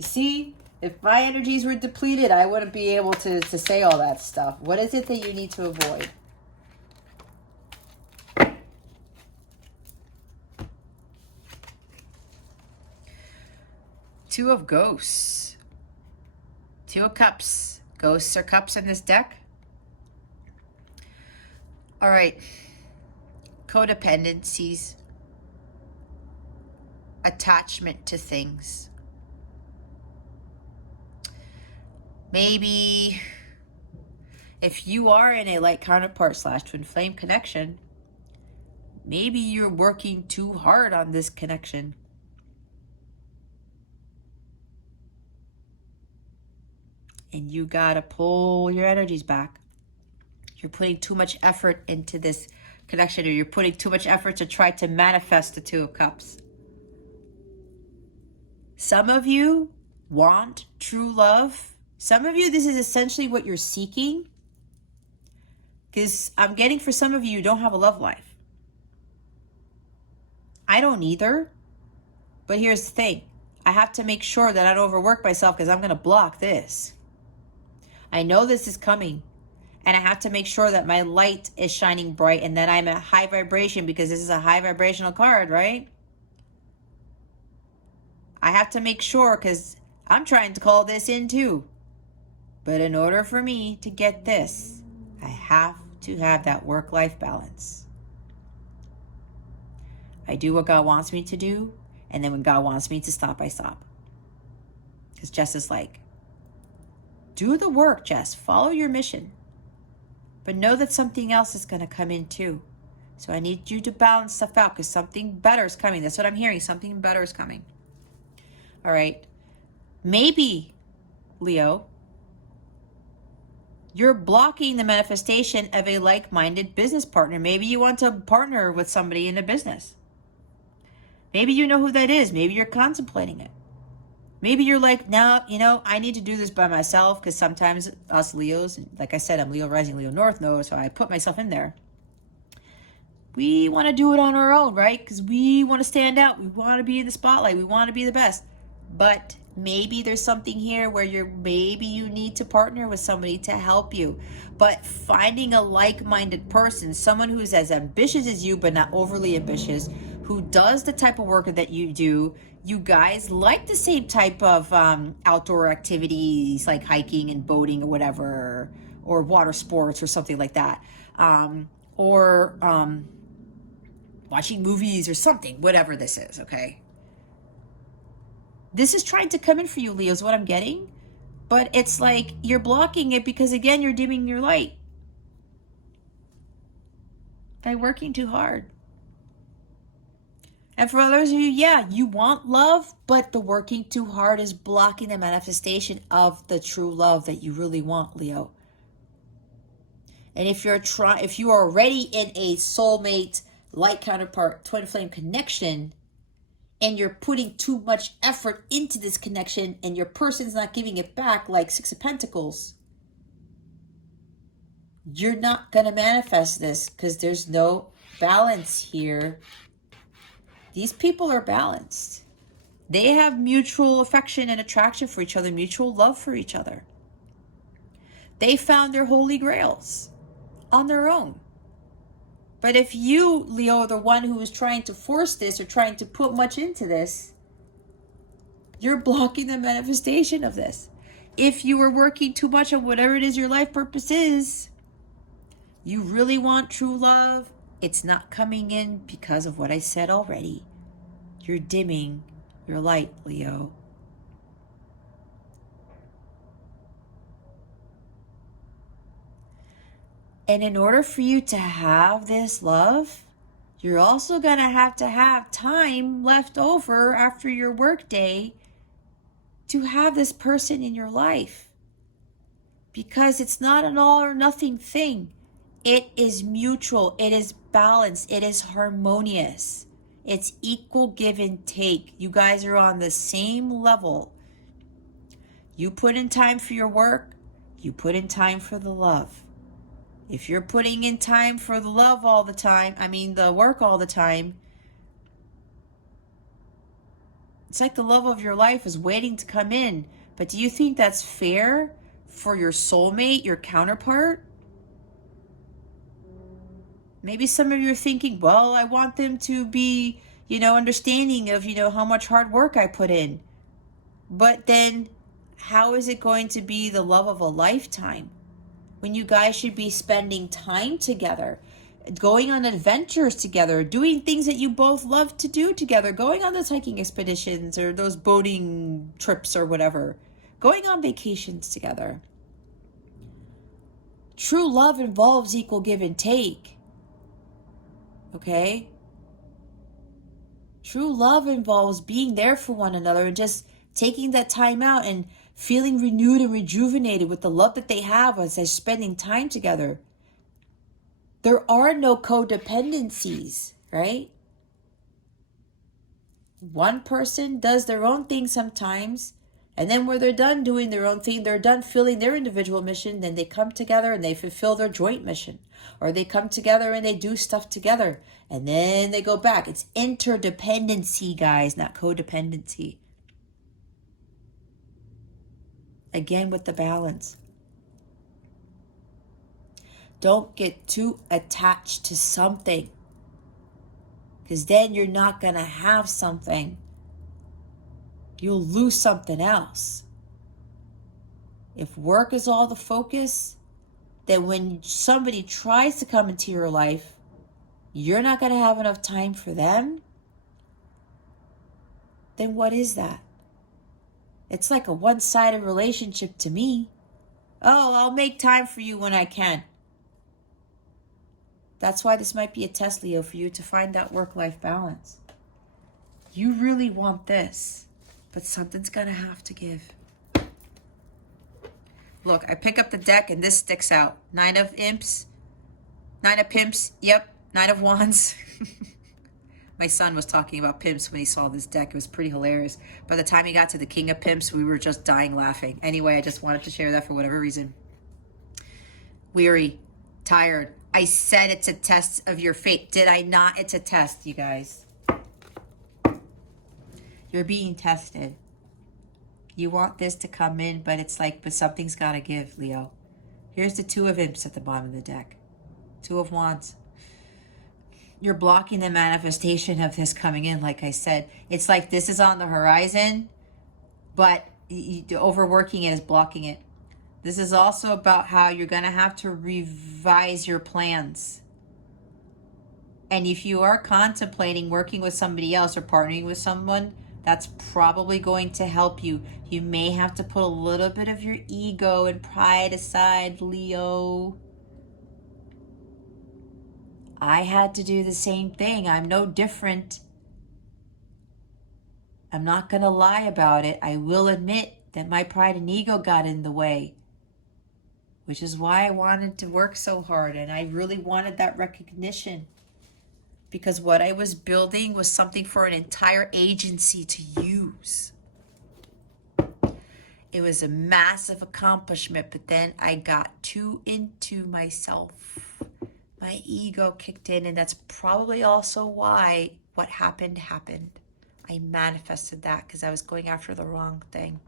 see, if my energies were depleted, I wouldn't be able to say all that stuff. What is it that you need to avoid? Two of Ghosts. Two of Cups. Ghosts or cups in this deck. All right. Codependencies. Attachment to things. Maybe if you are in a light counterpart / twin flame connection, maybe you're working too hard on this connection. And you gotta pull your energies back. You're putting too much effort into this connection, or you're putting too much effort to try to manifest the Two of Cups. Some of you want true love. Some of you, this is essentially what you're seeking. Because I'm getting, for some of you, you don't have a love life. I don't either. But here's the thing. I have to make sure that I don't overwork myself, because I'm going to block this. I know this is coming. And I have to make sure that my light is shining bright and that I'm at high vibration, because this is a high vibrational card, right? I have to make sure, because I'm trying to call this in too. But in order for me to get this, I have to have that work-life balance. I do what God wants me to do, and then when God wants me to stop, I stop. Because Jess is like, do the work, Jess. Follow your mission. But know that something else is going to come in too. So I need you to balance stuff out, because something better is coming. That's what I'm hearing. Something better is coming. All right. Maybe, Leo, you're blocking the manifestation of a like-minded business partner. Maybe you want to partner with somebody in a business. Maybe you know who that is. Maybe you're contemplating it. Maybe you're like, no, I need to do this by myself, because sometimes us Leos, like I said, I'm Leo rising, Leo north node, so I put myself in there. We want to do it on our own, right? Because we want to stand out. We want to be in the spotlight. We want to be the best. But maybe there's something here where maybe you need to partner with somebody to help you. But finding a like-minded person, someone who's as ambitious as you, but not overly ambitious, who does the type of work that you do. You guys like the same type of outdoor activities, like hiking and boating or whatever, or water sports or something like that. Or watching movies or something, whatever this is, okay? This is trying to come in for you, Leo, is what I'm getting. But it's like you're blocking it because, again, you're dimming your light by working too hard. And for others of you, yeah, you want love, but the working too hard is blocking the manifestation of the true love that you really want, Leo. And if you are already in a soulmate, light counterpart, twin flame connection, and you're putting too much effort into this connection and your person's not giving it back, like Six of Pentacles, you're not going to manifest this, because there's no balance here. These people are balanced. They have mutual affection and attraction for each other, mutual love for each other. They found their holy grails on their own. But if you, Leo, are the one who is trying to force this or trying to put much into this, you're blocking the manifestation of this. If you are working too much on whatever it is your life purpose is, you really want true love, it's not coming in because of what I said already. You're dimming your light, Leo. And in order for you to have this love, you're also going to have time left over after your workday to have this person in your life. Because it's not an all or nothing thing. It is mutual. It is balanced. It is harmonious. It's equal give and take. You guys are on the same level. You put in time for your work. You put in time for the love. If you're putting in time for the love all the time, the work all the time, it's like the love of your life is waiting to come in. But do you think that's fair for your soulmate, your counterpart? Maybe some of you are thinking, well, I want them to be, understanding of, how much hard work I put in. But then how is it going to be the love of a lifetime when you guys should be spending time together, going on adventures together, doing things that you both love to do together, going on those hiking expeditions or those boating trips or whatever, going on vacations together? True love involves equal give and take. Okay? True love involves being there for one another and just taking that time out and feeling renewed and rejuvenated with the love that they have as they're spending time together. There are no codependencies, right? One person does their own thing sometimes, and then when they're done doing their own thing, they're done filling their individual mission, then they come together and they fulfill their joint mission. Or they come together and they do stuff together, and then they go back. It's interdependency, guys, not codependency. Again, with the balance. Don't get too attached to something, because then you're not going to have something. You'll lose something else. If work is all the focus, then when somebody tries to come into your life, you're not going to have enough time for them. Then what is that? It's like a one-sided relationship to me. Oh, I'll make time for you when I can. That's why this might be a test, Leo, for you to find that work-life balance. You really want this, but something's going to have to give. Look, I pick up the deck and this sticks out. 9 of Imps. 9 of Pimps. Yep. 9 of Wands. My son was talking about pimps when he saw this deck. It was pretty hilarious. By the time he got to the King of Pimps, we were just dying laughing. Anyway, I just wanted to share that for whatever reason. Weary. Tired. I said it's a test of your fate. Did I not? It's a test, you guys. You're being tested. You want this to come in, but it's like, but something's got to give, Leo. Here's the 2 of Imps at the bottom of the deck. 2 of Wands. You're blocking the manifestation of this coming in, like I said. It's like this is on the horizon, but overworking it is blocking it. This is also about how you're going to have to revise your plans. And if you are contemplating working with somebody else or partnering with someone, that's probably going to help you. You may have to put a little bit of your ego and pride aside, Leo. I had to do the same thing. I'm no different. I'm not going to lie about it. I will admit that my pride and ego got in the way, which is why I wanted to work so hard. And I really wanted that recognition, because what I was building was something for an entire agency to use. It was a massive accomplishment, but then I got too into myself. My ego kicked in, and that's probably also why what happened. I manifested that because I was going after the wrong thing.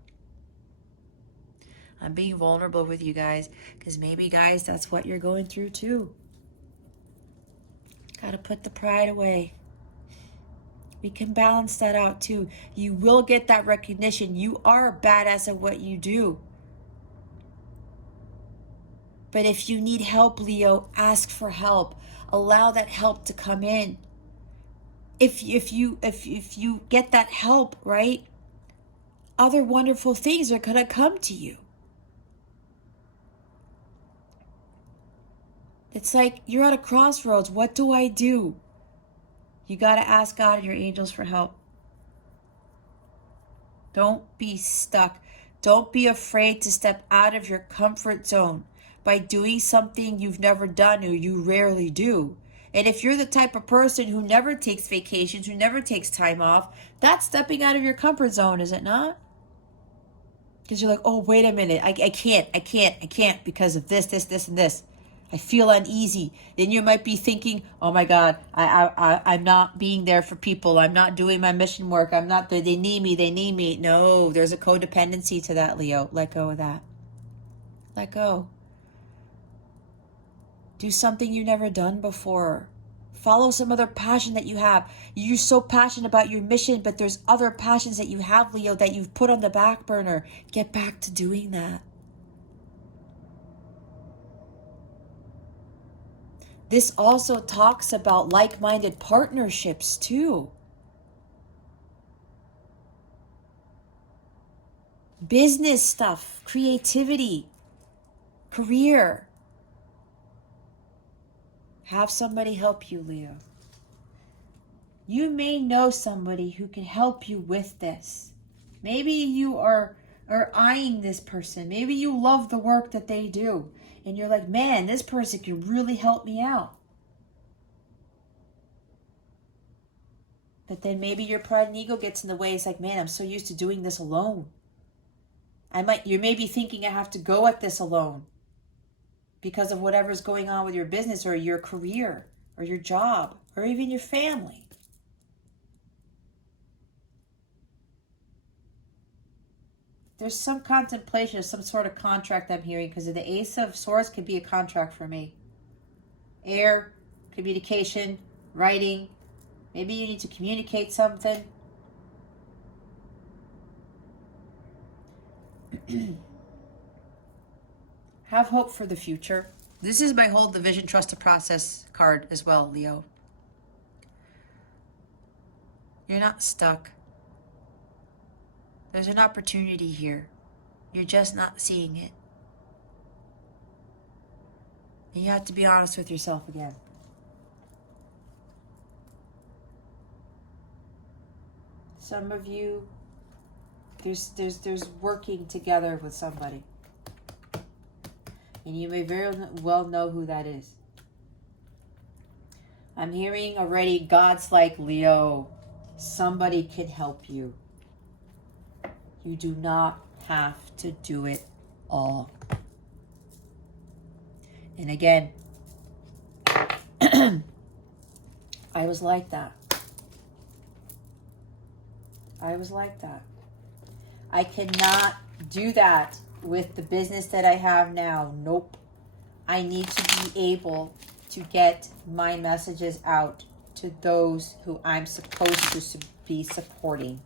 I'm being vulnerable with you guys because maybe, guys, that's what you're going through too. Got to put the pride away. We can balance that out too. You will get that recognition. You are a badass at what you do. But if you need help, Leo, ask for help. Allow that help to come in. If you get that help, right, other wonderful things are going to come to you. It's like you're at a crossroads. What do I do? You got to ask God and your angels for help. Don't be stuck. Don't be afraid to step out of your comfort zone by doing something you've never done or you rarely do. And if you're the type of person who never takes vacations, who never takes time off, that's stepping out of your comfort zone, is it not? Because you're like, oh, wait a minute, I can't because of this, and this. I feel uneasy. Then you might be thinking, oh my God, I'm not being there for people. I'm not doing my mission work. I'm not, they need me. No, there's a codependency to that, Leo. Let go of that. Let go. Do something you've never done before. Follow some other passion that you have. You're so passionate about your mission, but there's other passions that you have, Leo, that you've put on the back burner. Get back to doing that. This also talks about like-minded partnerships too. Business stuff, creativity, career. Have somebody help you, Leo. You may know somebody who can help you with this. Maybe you are eyeing this person. Maybe you love the work that they do. And you're like, man, this person can really help me out. But then maybe your pride and ego gets in the way. It's like, man, I'm so used to doing this alone. You may be thinking I have to go at this alone because of whatever's going on with your business or your career or your job or even your family. There's some contemplation of some sort of contract I'm hearing, because the Ace of Swords could be a contract for me. Air, communication, writing. Maybe you need to communicate something. Have hope for the future. This is my whole division, trust the process card as well, Leo. You're not stuck. There's an opportunity here. You're just not seeing it. And you have to be honest with yourself again. Some of you, there's working together with somebody. And you may very well know who that is. I'm hearing already, God's like, Leo, somebody can help you. You do not have to do it all. And again, I was like that. I cannot do that with the business that I have now. Nope. I need to be able to get my messages out to those who I'm supposed to be supporting.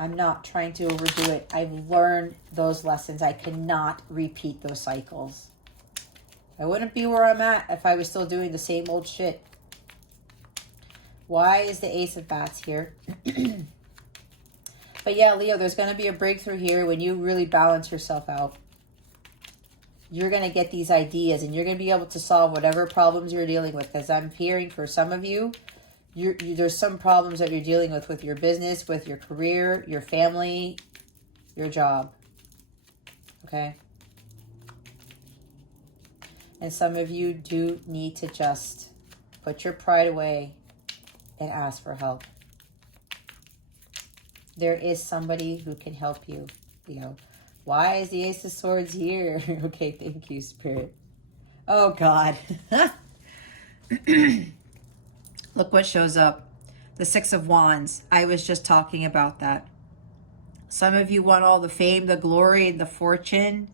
I'm not trying to overdo it. I've learned those lessons. I cannot repeat those cycles. I wouldn't be where I'm at if I was still doing the same old shit. Why is the Ace of Bats here? But yeah, Leo, there's going to be a breakthrough here when you really balance yourself out. You're going to get these ideas and you're going to be able to solve whatever problems you're dealing with. Because I'm hearing for some of you, there's some problems that you're dealing with your business, with your career, your family, your job. Okay? And some of you do need to just put your pride away and ask for help. There is somebody who can help you, Leo. Why is the Ace of Swords here? Okay, thank you, Spirit. Oh, God. Look what shows up. The Six of Wands. I was just talking about that. Some of you want all the fame, the glory, and the fortune.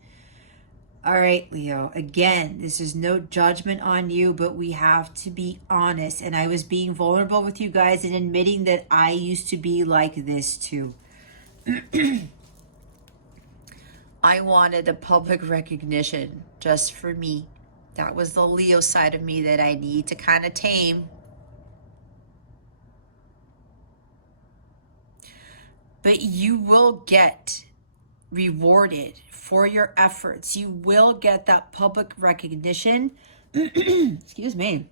All right, Leo. Again, this is no judgment on you, but we have to be honest. And I was being vulnerable with you guys and admitting that I used to be like this too. I wanted a public recognition just for me. That was the Leo side of me that I need to kind of tame. But you will get rewarded for your efforts. You will get that public recognition. Excuse me.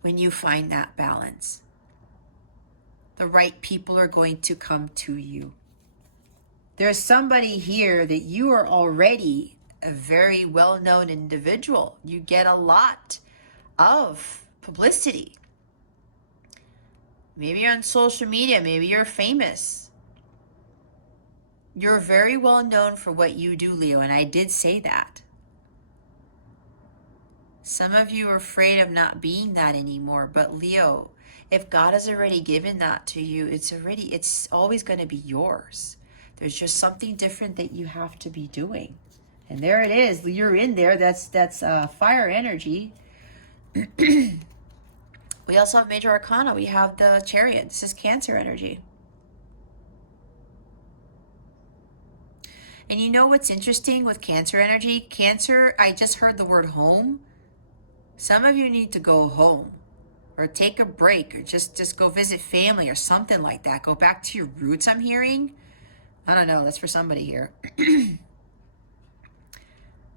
When you find that balance, the right people are going to come to you. There's somebody here that you are already a very well-known individual. You get a lot of publicity. Maybe you're on social media. Maybe you're famous. You're very well known for what you do, Leo, and I did say that. Some of you are afraid of not being that anymore, but Leo, if God has already given that to you, it's always going to be yours. There's just something different that you have to be doing. And there it is. You're in there. That's fire energy. We also have major arcana. We have the Chariot. This is Cancer energy. And you know what's interesting with Cancer energy? Cancer, I just heard the word home. Some of you need to go home or take a break or just go visit family or something like that. Go back to your roots, I'm hearing. I don't know. That's for somebody here.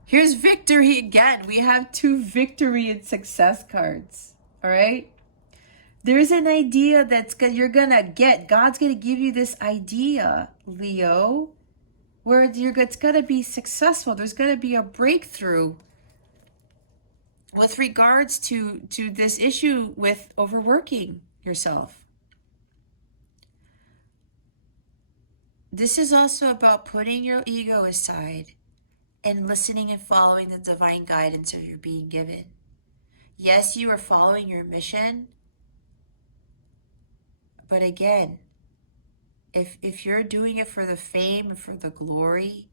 Here's victory again. We have 2 victory and success cards. All right. There's an idea you're going to get. God's going to give you this idea, Leo, where it's going to be successful. There's going to be a breakthrough with regards to this issue with overworking yourself. This is also about putting your ego aside and listening and following the divine guidance that you're being given. Yes, you are following your mission. But again, if you're doing it for the fame and for the glory,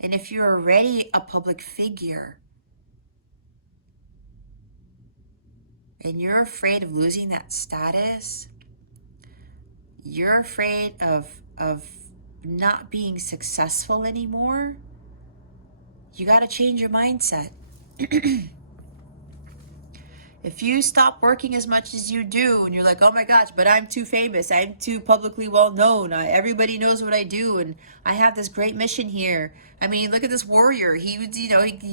and if you're already a public figure, and you're afraid of losing that status, you're afraid of not being successful anymore, you got to change your mindset. If you stop working as much as you do and you're like, oh my gosh, but I'm too famous, I'm too publicly well known, everybody knows what I do, and I have this great mission here. I mean, look at this warrior. He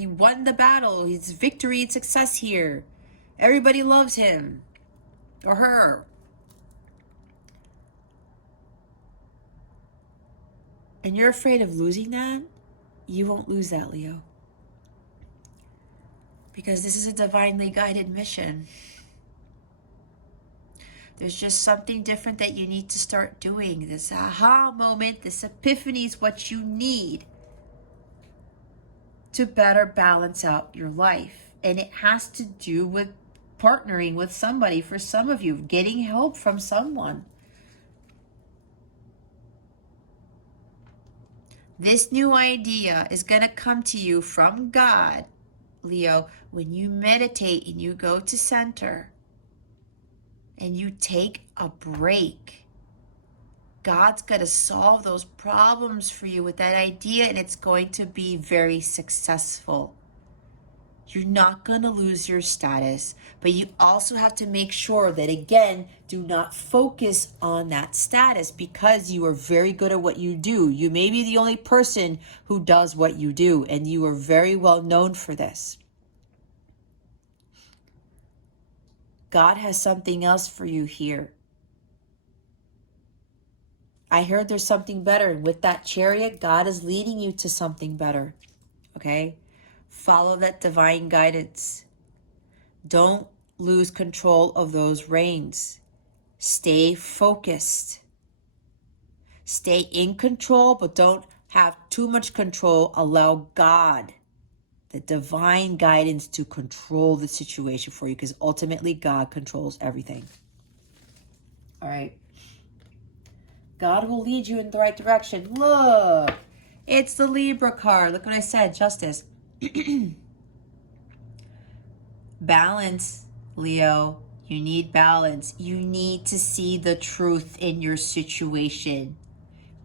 won the battle. He's victory and success here. Everybody loves him or her. And you're afraid of losing that, you won't lose that, Leo. Because this is a divinely guided mission. There's just something different that you need to start doing. This aha moment, this epiphany is what you need to better balance out your life. And it has to do with partnering with somebody. For some of you, getting help from someone. This new idea is going to come to you from God, Leo, when you meditate and you go to center and you take a break. God's going to solve those problems for you with that idea, and it's going to be very successful. You're not going to lose your status, but you also have to make sure that, again, do not focus on that status, because you are very good at what you do. You may be the only person who does what you do, and you are very well known for this. God has something else for you here. I heard there's something better. And with that Chariot, God is leading you to something better. Okay? Follow that divine guidance. Don't lose control of those reins. Stay focused. Stay in control, but don't have too much control. Allow God, the divine guidance, to control the situation for you, because ultimately God controls everything. All right. God will lead you in the right direction. Look, it's the Libra card. Look what I said, justice. Balance, Leo. You need balance. You need to see the truth in your situation.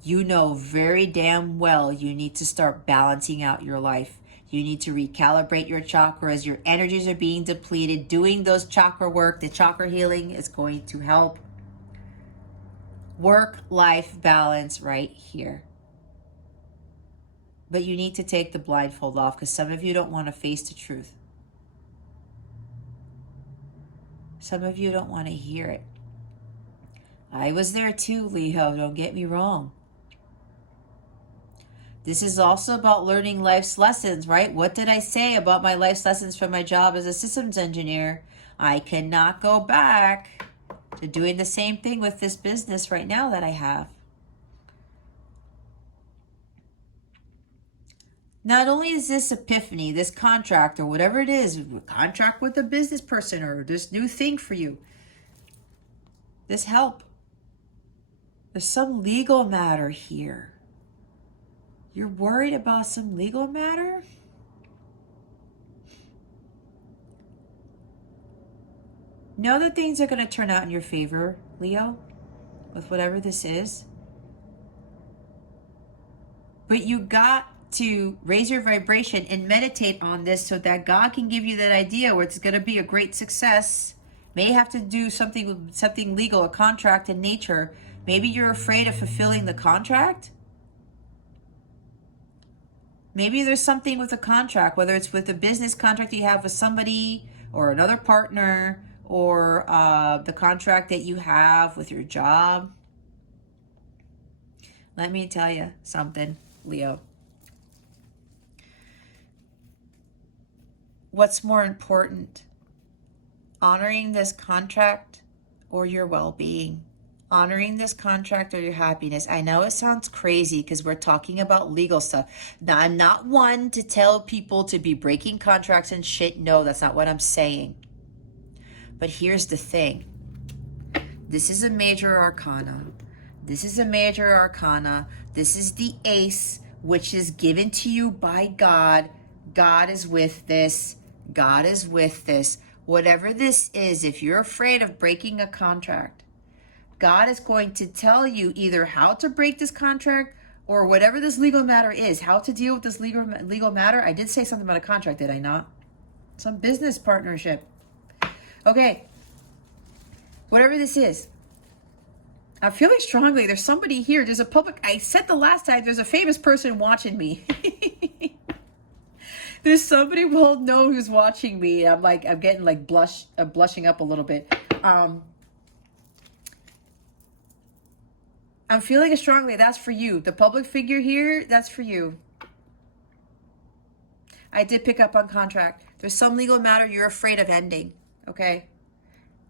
You know very damn well you need to start balancing out your life. You need to recalibrate your chakras. Your energies are being depleted. Doing those chakra work, the chakra healing, is going to help. Work-life balance right here. But you need to take the blindfold off, because some of you don't want to face the truth. Some of you don't want to hear it. I was there too, Leo, don't get me wrong. This is also about learning life's lessons, right? What did I say about my life's lessons from my job as a systems engineer? I cannot go back to doing the same thing with this business right now that I have. Not only is this epiphany, this contract, or whatever it is, contract with a business person, or this new thing for you, this help. There's some legal matter here. You're worried about some legal matter? Know that things are going to turn out in your favor, Leo, with whatever this is. But you got to raise your vibration and meditate on this so that God can give you that idea where it's going to be a great success. May have to do something legal, a contract in nature. Maybe you're afraid of fulfilling the contract. Maybe there's something with a contract, whether it's with a business contract you have with somebody or another partner, or the contract that you have with your job. Let me tell you something, Leo. What's more important, honoring this contract or your well-being? Honoring this contract or your happiness? I know it sounds crazy because we're talking about legal stuff. Now, I'm not one to tell people to be breaking contracts and shit. No, that's not what I'm saying. But here's the thing. This is a major arcana. This is a major arcana. This is the ace, which is given to you by God. God is with this. God is with this. Whatever this is, if you're afraid of breaking a contract, God is going to tell you either how to break this contract or whatever this legal matter is, how to deal with this legal matter. I did say something about a contract, did I not? Some business partnership. Okay. Whatever this is. I'm feeling strongly. There's somebody here. There's a public. I said the last time, there's a famous person watching me. There's somebody well known who's watching me. I'm getting like blushing up a little bit. I'm feeling it strongly. That's for you. The public figure here, that's for you. I did pick up on contract. There's some legal matter you're afraid of ending, okay?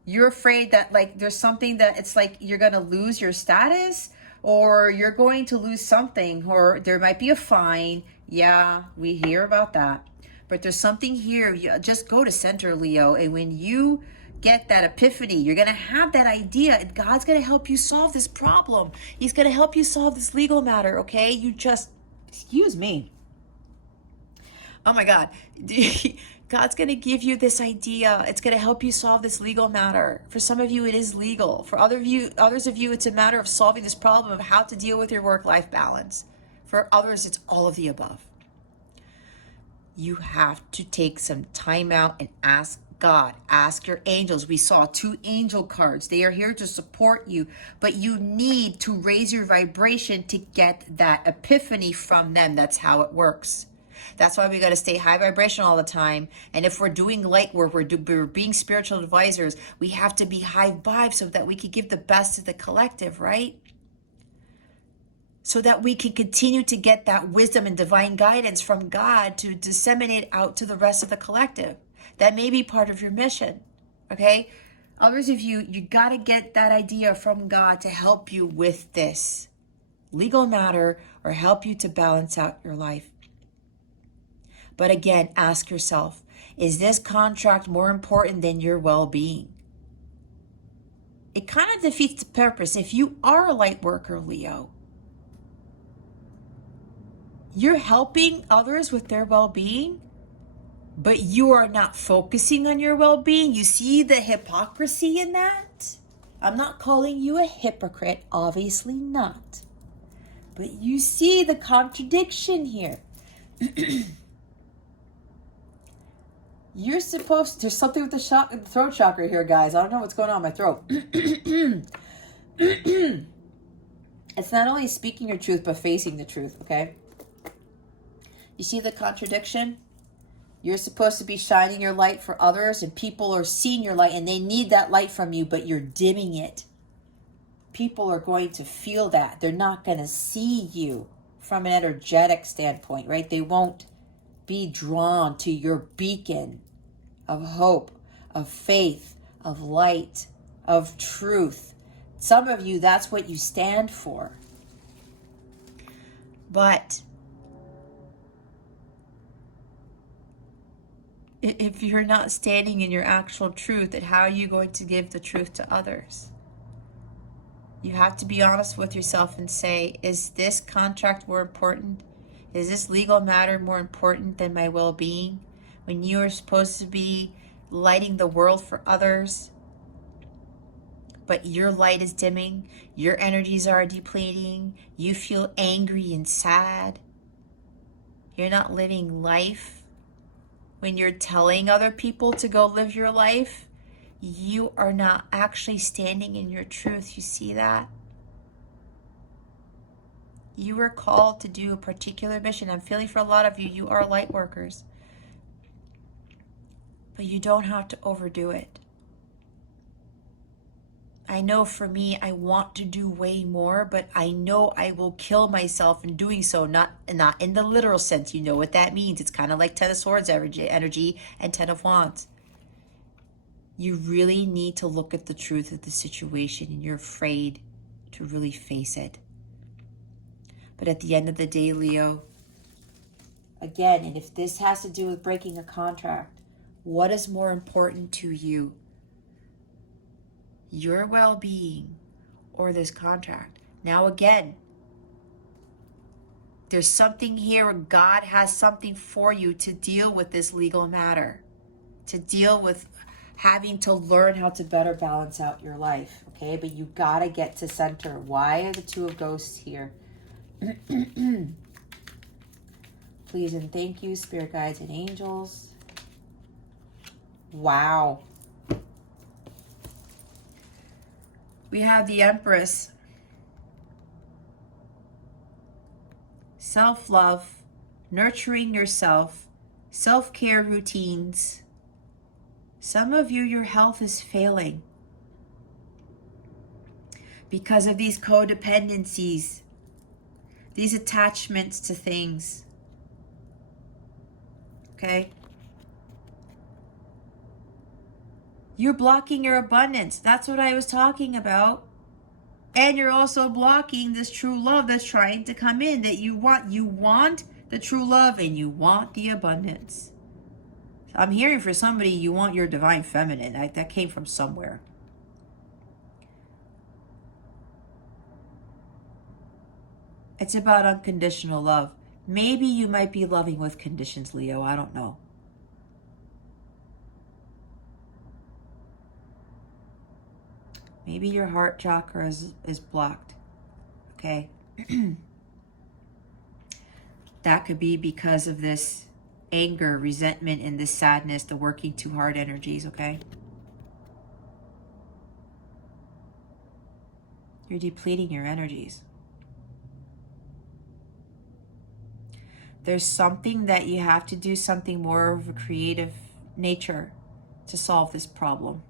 You're afraid that there's something that it's like you're going to lose your status, or you're going to lose something, or there might be a fine. Yeah, we hear about that. But there's something here. You just go to center, Leo, and when you get that epiphany, you're going to have that idea, and God's going to help you solve this problem. He's going to help you solve this legal matter, okay? You just, excuse me. Oh my God. God's going to give you this idea. It's going to help you solve this legal matter. For some of you, it is legal. For others of you, it's a matter of solving this problem of how to deal with your work-life balance. For others, it's all of the above. You have to take some time out and ask God, ask your angels. We saw 2 angel cards. They are here to support you, but you need to raise your vibration to get that epiphany from them. That's how it works. That's why we got to stay high vibration all the time. And if we're doing light work, we're being spiritual advisors, we have to be high vibe so that we can give the best to the collective, right? So that we can continue to get that wisdom and divine guidance from God to disseminate out to the rest of the collective. That may be part of your mission, okay? Others of you, you got to get that idea from God to help you with this legal matter or help you to balance out your life. But again, ask yourself, is this contract more important than your well-being? It kind of defeats the purpose. If you are a light worker, Leo, you're helping others with their well-being, but you are not focusing on your well-being. You see the hypocrisy in that? I'm not calling you a hypocrite, obviously not. But you see the contradiction here. You're supposed to, there's something with the throat chakra here, guys. I don't know what's going on in my throat. It's not only speaking your truth, but facing the truth, okay? You see the contradiction? You're supposed to be shining your light for others, and people are seeing your light, and they need that light from you, but you're dimming it. People are going to feel that. They're not going to see you from an energetic standpoint, right? They won't be drawn to your beacon of hope, of faith, of light, of truth. Some of you, that's what you stand for. But if you're not standing in your actual truth, then how are you going to give the truth to others? You have to be honest with yourself and say, is this contract more important? Is this legal matter more important than my well-being? When you are supposed to be lighting the world for others, but your light is dimming, your energies are depleting, you feel angry and sad. You're not living life. When you're telling other people to go live your life, you are not actually standing in your truth. You see that? You were called to do a particular mission. I'm feeling for a lot of you, you are light workers. But you don't have to overdo it. I know for me, I want to do way more, but I know I will kill myself in doing so, not in the literal sense. You know what that means. It's kind of like Ten of Swords energy and Ten of Wands. You really need to look at the truth of the situation, and you're afraid to really face it. But at the end of the day, Leo, again, and if this has to do with breaking a contract, what is more important to you? Your well-being or this contract? Now again, there's something here where God has something for you to deal with this legal matter, to deal with having to learn how to better balance out your life, okay? But you gotta get to center. Why are the Two of Ghosts here? Please and thank you, spirit guides and angels. Wow. We have the Empress. Self-love, nurturing yourself, self-care routines. Some of you, your health is failing because of these codependencies, these attachments to things. Okay? You're blocking your abundance. That's what I was talking about. And you're also blocking this true love that's trying to come in, that you want. You want the true love and you want the abundance. I'm hearing for somebody, you want your divine feminine. That came from somewhere. It's about unconditional love. Maybe you might be loving with conditions, Leo. I don't know. Maybe your heart chakra is blocked. Okay? That could be because of this anger, resentment, and this sadness, the working too hard energies, okay? You're depleting your energies. There's something that you have to do, something more of a creative nature to solve this problem.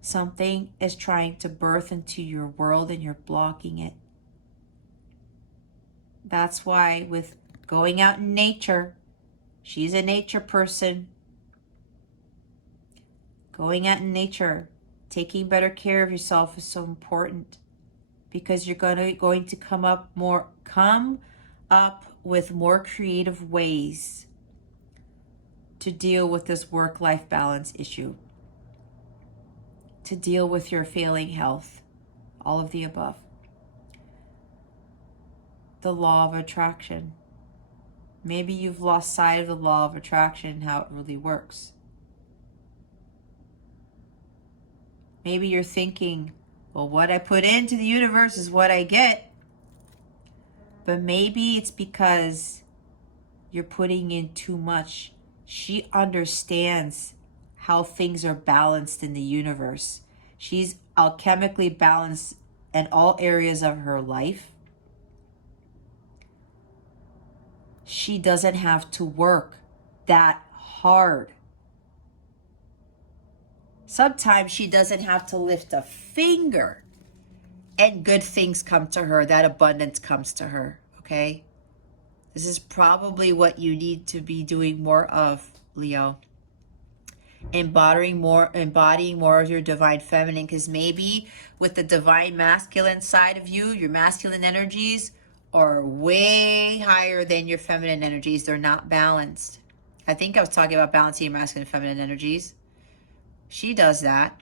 Something is trying to birth into your world and you're blocking it. That's why with going out in nature, she's a nature person. Going out in nature, taking better care of yourself is so important, because you're going to come up with more creative ways to deal with this work-life balance issue, to deal with your failing health, all of the above. The law of attraction. Maybe you've lost sight of the law of attraction and how it really works. Maybe you're thinking, Well, what I put into the universe is what I get. But maybe it's because you're putting in too much. She understands how things are balanced in the universe. She's alchemically balanced in all areas of her life. She doesn't have to work that hard. Sometimes she doesn't have to lift a finger and good things come to her. That abundance comes to her, okay? This is probably what you need to be doing more of, Leo. Embodying more of your divine feminine, because maybe with the divine masculine side of you, your masculine energies are way higher than your feminine energies. They're not balanced. I think I was talking about balancing your masculine and feminine energies. She does that.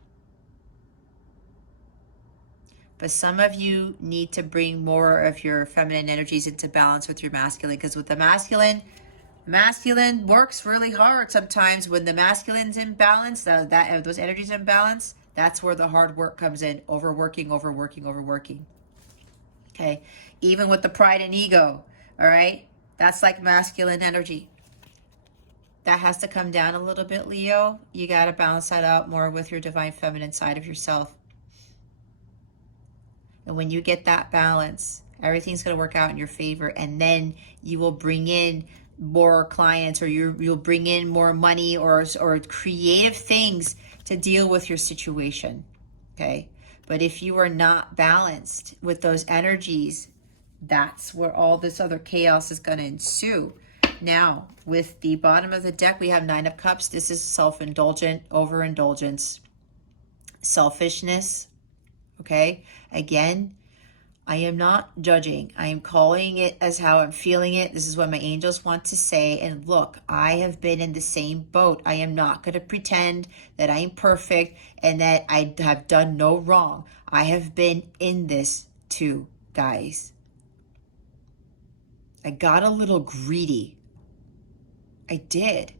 But some of you need to bring more of your feminine energies into balance with your masculine, because with the masculine works really hard sometimes. When the masculine's in balance, those energies in balance, that's where the hard work comes in. Overworking. Okay, even with the pride and ego, all right, that's like masculine energy. That has to come down a little bit, Leo. You got to balance that out more with your divine feminine side of yourself. And when you get that balance, everything's going to work out in your favor. And then you will bring in more clients, or you'll bring in more money, or creative things to deal with your situation. Okay. But if you are not balanced with those energies, that's where all this other chaos is going to ensue. Now, with the bottom of the deck, we have 9 of Cups. This is self-indulgent, overindulgence, selfishness. Okay. Again, I am not judging. I am calling it as how I'm feeling it. This is what my angels want to say. And look, I have been in the same boat. I am not going to pretend that I am perfect and that I have done no wrong. I have been in this too, guys. I got a little greedy. I did.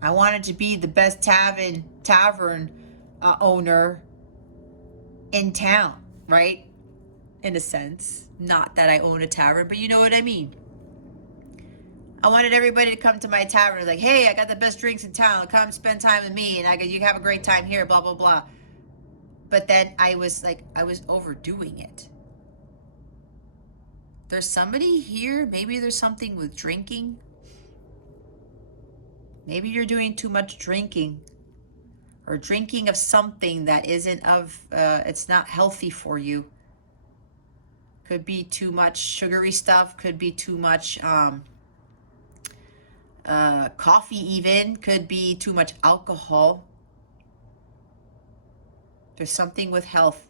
I wanted to be the best tavern owner in town, right? In a sense. Not that I own a tavern, but you know what I mean. I wanted everybody to come to my tavern. Like, hey, I got the best drinks in town. Come spend time with me, and you have a great time here, blah, blah, blah. But then I was overdoing it. There's somebody here, maybe there's something with drinking. Maybe you're doing too much drinking, or drinking of something that isn't it's not healthy for you. Could be too much sugary stuff, could be too much coffee even, could be too much alcohol. There's something with health.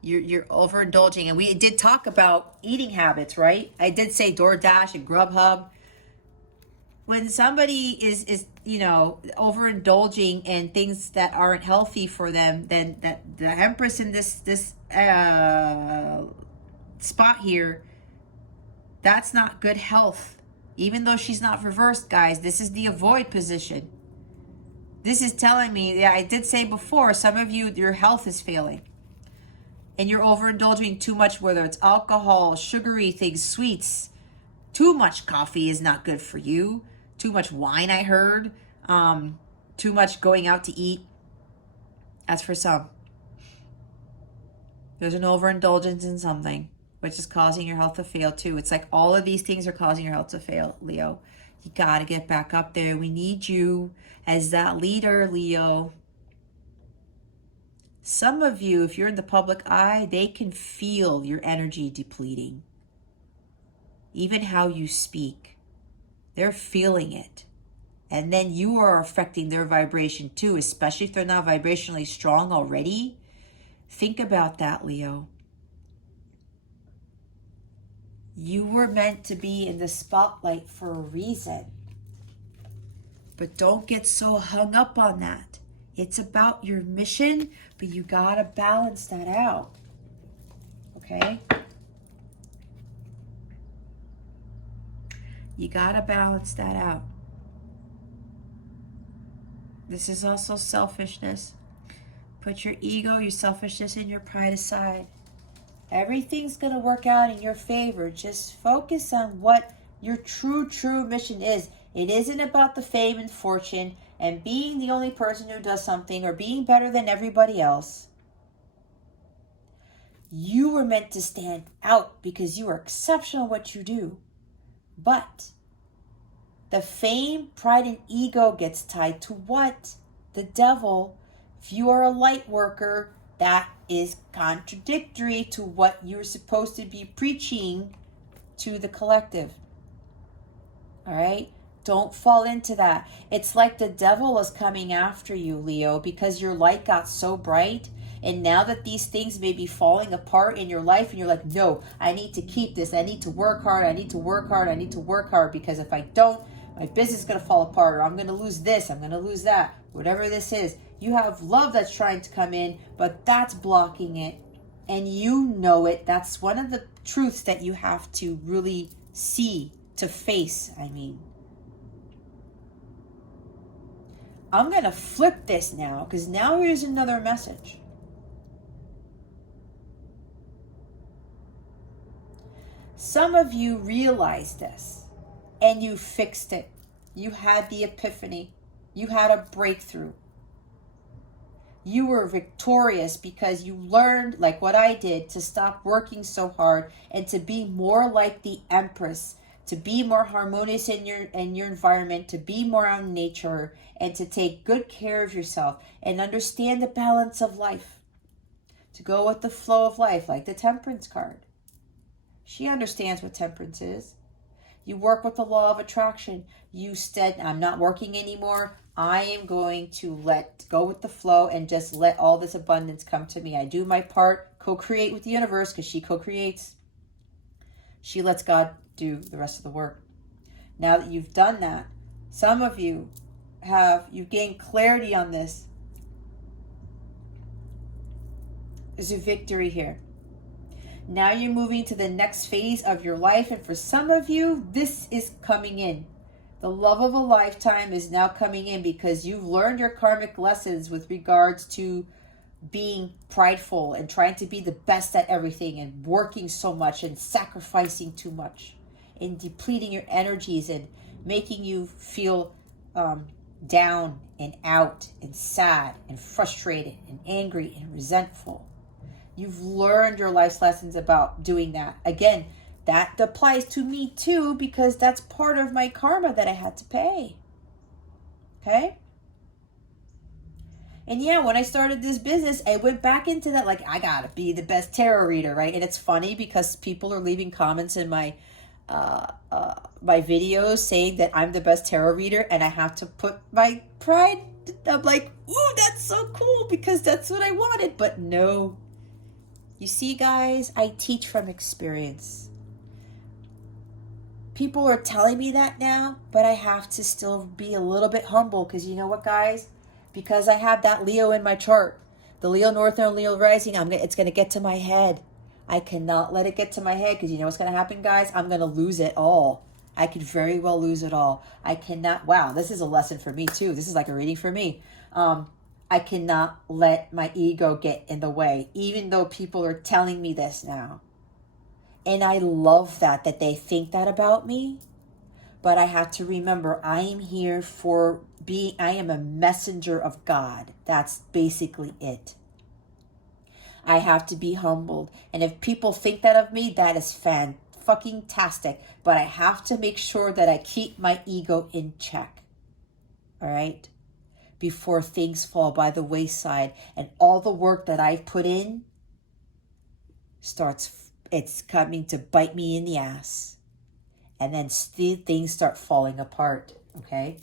You're overindulging. And we did talk about eating habits, right? I did say DoorDash and Grubhub. When somebody is overindulging in things that aren't healthy for them, then that the Empress in this spot here, that's not good health. Even though she's not reversed, guys, this is the avoid position. This is telling me, yeah, I did say before, some of you, your health is failing. And you're overindulging too much, whether it's alcohol, sugary things, sweets. Too much coffee is not good for you. Too much wine, I heard. Too much going out to eat. That's for some. There's an overindulgence in something, which is causing your health to fail too. It's like all of these things are causing your health to fail, Leo. You got to get back up there. We need you as that leader, Leo. Some of you, if you're in the public eye, they can feel your energy depleting. Even how you speak. They're feeling it. And then you are affecting their vibration too, especially if they're not vibrationally strong already. Think about that, Leo. You were meant to be in the spotlight for a reason. But don't get so hung up on that. It's about your mission, but you gotta balance that out. Okay? You gotta balance that out. This is also selfishness. Put your ego, your selfishness, and your pride aside. Everything's going to work out in your favor. Just focus on what your true mission is. It isn't about the fame and fortune and being the only person who does something or being better than everybody else. You were meant to stand out because you are exceptional at what you do. But the fame, pride, and ego gets tied to what? The devil. If you are a light worker, that is contradictory to what you're supposed to be preaching to the collective. All right? Don't fall into that. It's like the devil is coming after you, Leo, because your light got so bright. And now that these things may be falling apart in your life and you're like, no, I need to keep this. I need to work hard. I need to work hard. I need to work hard because if I don't, my business is going to fall apart or I'm going to lose this. I'm going to lose that. Whatever this is. You have love that's trying to come in, but that's blocking it. And you know it. That's one of the truths that you have to really see, to face, I mean. I'm going to flip this now because now here's another message. Some of you realized this and you fixed it. You had the epiphany. You had a breakthrough. You were victorious because you learned, like what I did, to stop working so hard and to be more like the Empress, to be more harmonious in your environment, to be more on nature, and to take good care of yourself and understand the balance of life, to go with the flow of life, like the Temperance card. She understands what temperance is. You work with the law of attraction. You said, I'm not working anymore. I am going to let go with the flow and just let all this abundance come to me. I do my part, co-create with the universe because she co-creates. She lets God do the rest of the work. Now that you've done that, some of you you've gained clarity on this. There's a victory here. Now you're moving to the next phase of your life. And for some of you, this is coming in. The love of a lifetime is now coming in because you've learned your karmic lessons with regards to being prideful and trying to be the best at everything and working so much and sacrificing too much and depleting your energies and making you feel down and out and sad and frustrated and angry and resentful. You've learned your life's lessons about doing that. Again, that applies to me too because that's part of my karma that I had to pay. Okay? And yeah, when I started this business, I went back into that like, I gotta be the best tarot reader, right? And it's funny because people are leaving comments in my videos saying that I'm the best tarot reader and I have to put my pride. I'm like, ooh, that's so cool because that's what I wanted. But no. You see, guys, I teach from experience. People are telling me that now, but I have to still be a little bit humble because you know what, guys? Because I have that Leo in my chart, the Leo North and Leo Rising, it's going to get to my head. I cannot let it get to my head because you know what's going to happen, guys? I'm going to lose it all. I could very well lose it all. I cannot. Wow, this is a lesson for me too. This is like a reading for me. I cannot let my ego get in the way, even though people are telling me this now. And I love that they think that about me. But I have to remember, I am here I am a messenger of God. That's basically it. I have to be humbled. And if people think that of me, that is fan-fucking-tastic. But I have to make sure that I keep my ego in check. All right? Before things fall by the wayside and all the work that I've put in it's coming to bite me in the ass. And then things start falling apart, okay?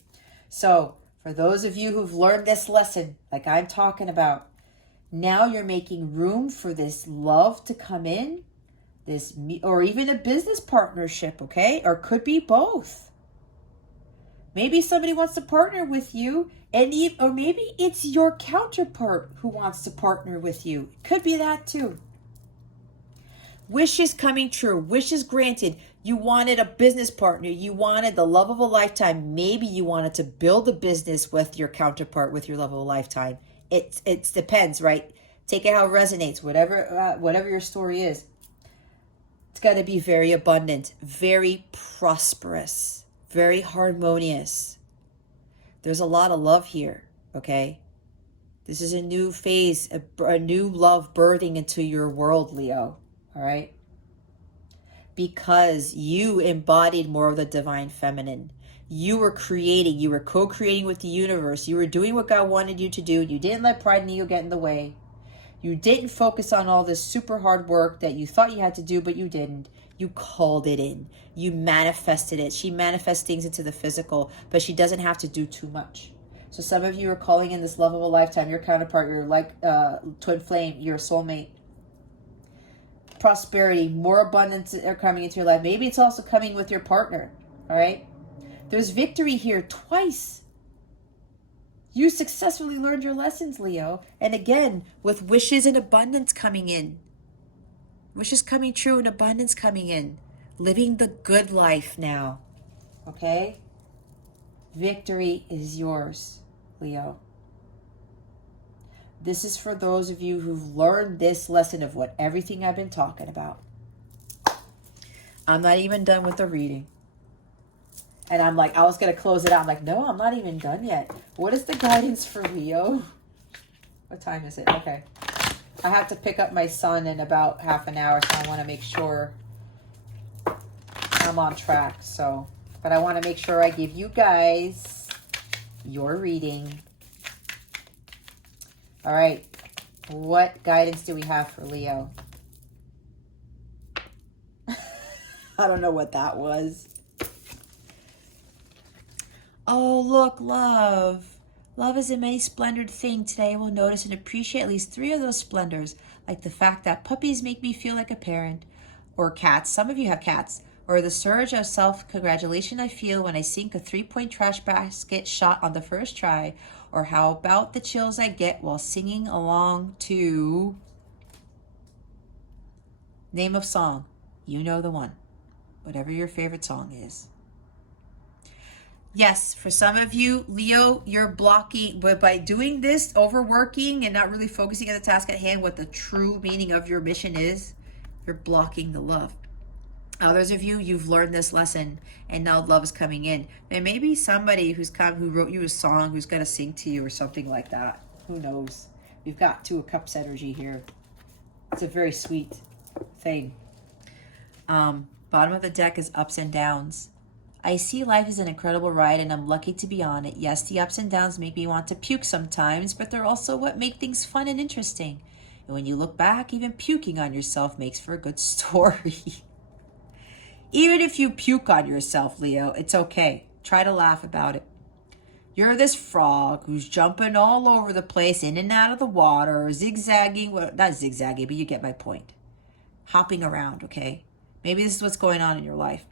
So for those of you who've learned this lesson, like I'm talking about, now you're making room for this love to come in, or even a business partnership, okay? Or could be both. Maybe somebody wants to partner with you, or maybe it's your counterpart who wants to partner with you. It could be that too. Wishes coming true. Wishes granted. You wanted a business partner. You wanted the love of a lifetime. Maybe you wanted to build a business with your counterpart, with your love of a lifetime. It depends, right? Take it how it resonates. Whatever your story is. It's got to be very abundant, very prosperous, very harmonious. There's a lot of love here, okay? This is a new phase, a new love birthing into your world, Leo, all right? Because you embodied more of the divine feminine. You were creating, you were co-creating with the universe. You were doing what God wanted you to do. You didn't let pride and ego get in the way. You didn't focus on all this super hard work that you thought you had to do, but you didn't. You called it in. You manifested it. She manifests things into the physical, but she doesn't have to do too much. So some of you are calling in this love of a lifetime, your counterpart, your twin flame, your soulmate. Prosperity, more abundance are coming into your life. Maybe it's also coming with your partner, all right? There's victory here twice. You successfully learned your lessons, Leo. And again, with wishes and abundance coming in. Wishes coming true and abundance coming in. Living the good life now. Okay? Victory is yours, Leo. This is for those of you who've learned this lesson of what everything I've been talking about. I'm not even done with the reading. And I'm like, I was going to close it out. I'm like, no, I'm not even done yet. What is the guidance for Leo? What time is it? Okay. I have to pick up my son in about half an hour, so I want to make sure I'm on track. So, but I want to make sure I give you guys your reading. All right. What guidance do we have for Leo? I don't know what that was. Oh, look, love. Love is a many splendored thing. Today I will notice and appreciate at least 3 of those splendors, like the fact that puppies make me feel like a parent, or cats, some of you have cats, or the surge of self-congratulation I feel when I sink a 3-point trash basket shot on the first try, or how about the chills I get while singing along to... Name of song. You know the one. Whatever your favorite song is. Yes, for some of you, Leo, you're blocking, but by doing this, overworking and not really focusing on the task at hand, what the true meaning of your mission is, you're blocking the love. Others of you, you've learned this lesson and now love is coming in. And maybe somebody who wrote you a song who's going to sing to you or something like that. Who knows? We've got 2 of Cups energy here. It's a very sweet thing. Bottom of the deck is ups and downs. I see life as an incredible ride and I'm lucky to be on it. Yes, the ups and downs make me want to puke sometimes, but they're also what make things fun and interesting. And when you look back, even puking on yourself makes for a good story. Even if you puke on yourself, Leo, it's okay. Try to laugh about it. You're this frog who's jumping all over the place, in and out of the water, zigzagging. Well, not zigzagging, but you get my point. Hopping around, okay? Maybe this is what's going on in your life.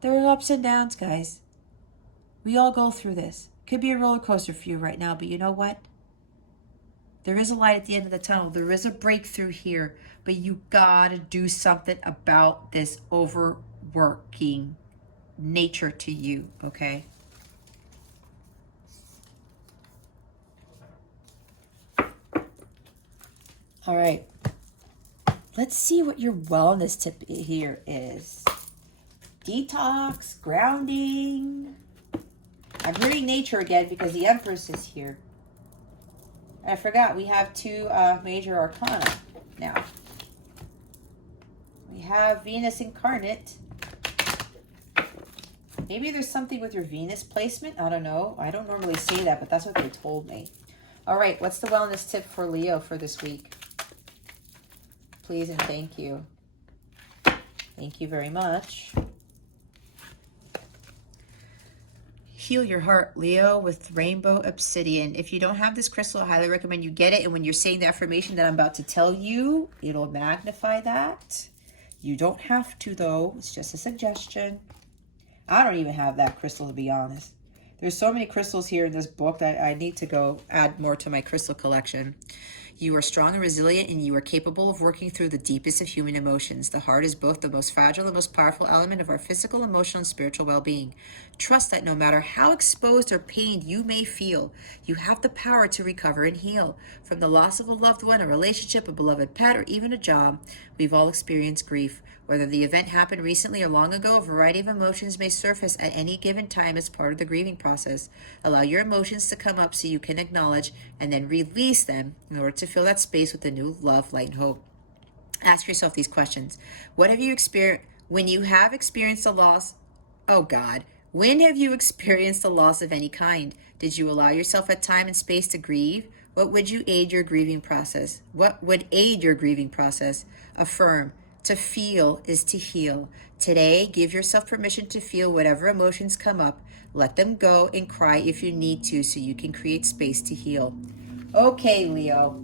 There are ups and downs, guys. We all go through this. Could be a roller coaster for you right now, but you know what? There is a light at the end of the tunnel. There is a breakthrough here, but you gotta do something about this overworking nature to you, okay? All right. Let's see what your wellness tip here is. Detox, grounding. I'm reading nature again because the Empress is here. I forgot we have 2 major arcana now. We have Venus incarnate. Maybe there's something with your Venus placement. I don't know. I don't normally say that, but that's what they told me. All right, what's the wellness tip for Leo for this week? Please and thank you. Thank you very much. Heal your heart, Leo, with Rainbow Obsidian. If you don't have this crystal, I highly recommend you get it. And when you're saying the affirmation that I'm about to tell you, it'll magnify that. You don't have to, though. It's just a suggestion. I don't even have that crystal, to be honest. There's so many crystals here in this book that I need to go add more to my crystal collection. You are strong and resilient, and you are capable of working through the deepest of human emotions. The heart is both the most fragile and most powerful element of our physical, emotional, and spiritual well-being. Trust that no matter how exposed or pained you may feel, you have the power to recover and heal. From the loss of a loved one, a relationship, a beloved pet, or even a job, we've all experienced grief. Whether the event happened recently or long ago, a variety of emotions may surface at any given time as part of the grieving process. Allow your emotions to come up so you can acknowledge and then release them in order to fill that space with a new love, light, and hope. Ask yourself these questions. What have you experienced when you have experienced a loss? Oh God, when have you experienced a loss of any kind? Did you allow yourself at time and space to grieve? What would aid your grieving process? Affirm. To feel is to heal. Today, give yourself permission to feel whatever emotions come up. Let them go and cry if you need to so you can create space to heal. Okay, Leo.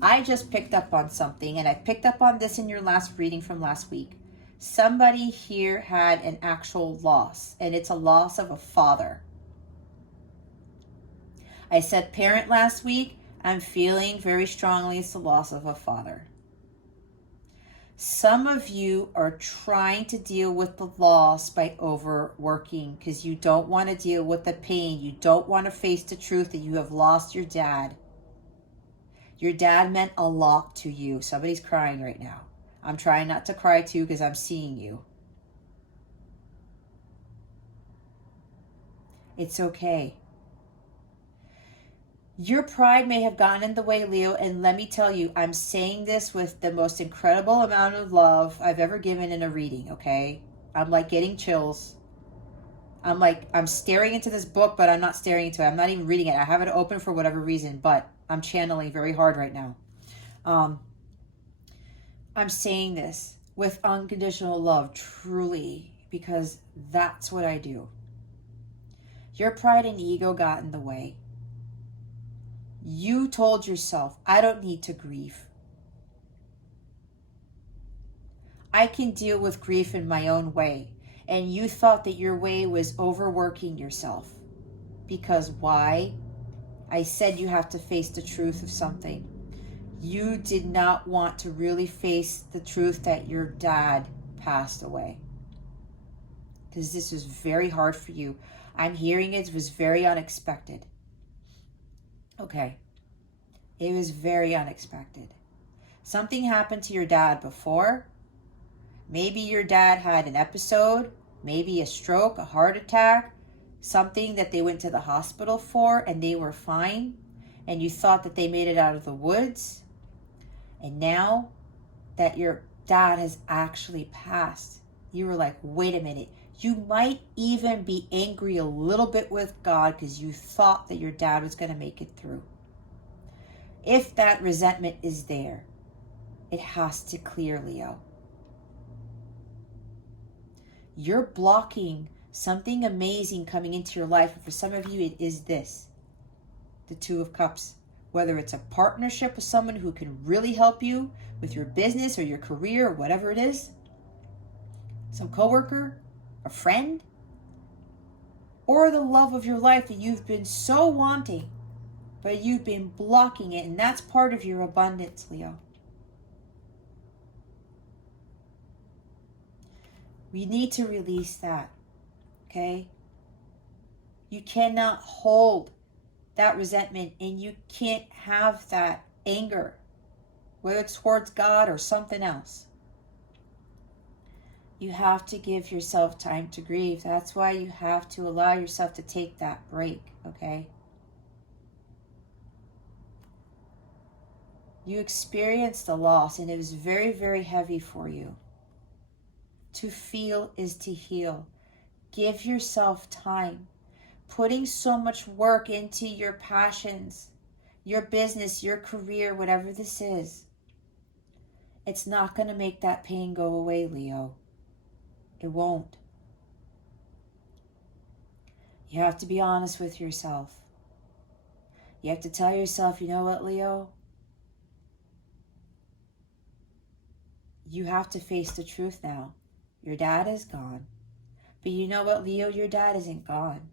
I just picked up on something, and I picked up on this in your last reading from last week. Somebody here had an actual loss, and it's a loss of a father. I said parent last week. I'm feeling very strongly it's the loss of a father. Some of you are trying to deal with the loss by overworking because you don't want to deal with the pain. You don't want to face the truth that you have lost your dad. Your dad meant a lot to you. Somebody's crying right now. I'm trying not to cry too because I'm seeing you. It's okay. Your pride may have gotten in the way, Leo, and let me tell you, I'm saying this with the most incredible amount of love I've ever given in a reading, okay? I'm like getting chills. I'm staring into this book, but I'm not staring into it. I'm not even reading it. I have it open for whatever reason, but I'm channeling very hard right now. I'm saying this with unconditional love, truly, because that's what I do. Your pride and ego got in the way. You told yourself, I don't need to grieve. I can deal with grief in my own way. And you thought that your way was overworking yourself. Because why? I said you have to face the truth of something. You did not want to really face the truth that your dad passed away. Because this was very hard for you. I'm hearing it was very unexpected. Okay. It was very unexpected. Something happened to your dad before. Maybe your dad had an episode, maybe a stroke, a heart attack, something that they went to the hospital for and they were fine, and you thought that they made it out of the woods. And now that your dad has actually passed, you were like, wait a minute. You might even be angry a little bit with God because you thought that your dad was going to make it through. If that resentment is there, it has to clear, Leo. You're blocking something amazing coming into your life. And for some of you, it is this, the Two of Cups. Whether it's a partnership with someone who can really help you with your business or your career or whatever it is, some coworker, a friend, or the love of your life that you've been so wanting, but you've been blocking it, and that's part of your abundance, Leo. We need to release that, okay? You cannot hold that resentment, and you can't have that anger, whether it's towards God or something else. You have to give yourself time to grieve. That's why you have to allow yourself to take that break, okay? You experienced a loss, and it was very, very heavy for you. To feel is to heal. Give yourself time. Putting so much work into your passions, your business, your career, whatever this is, it's not going to make that pain go away, Leo. It won't. You have to be honest with yourself. You have to tell yourself, you know what, Leo? You have to face the truth now. Your dad is gone. But you know what, Leo? Your dad isn't gone.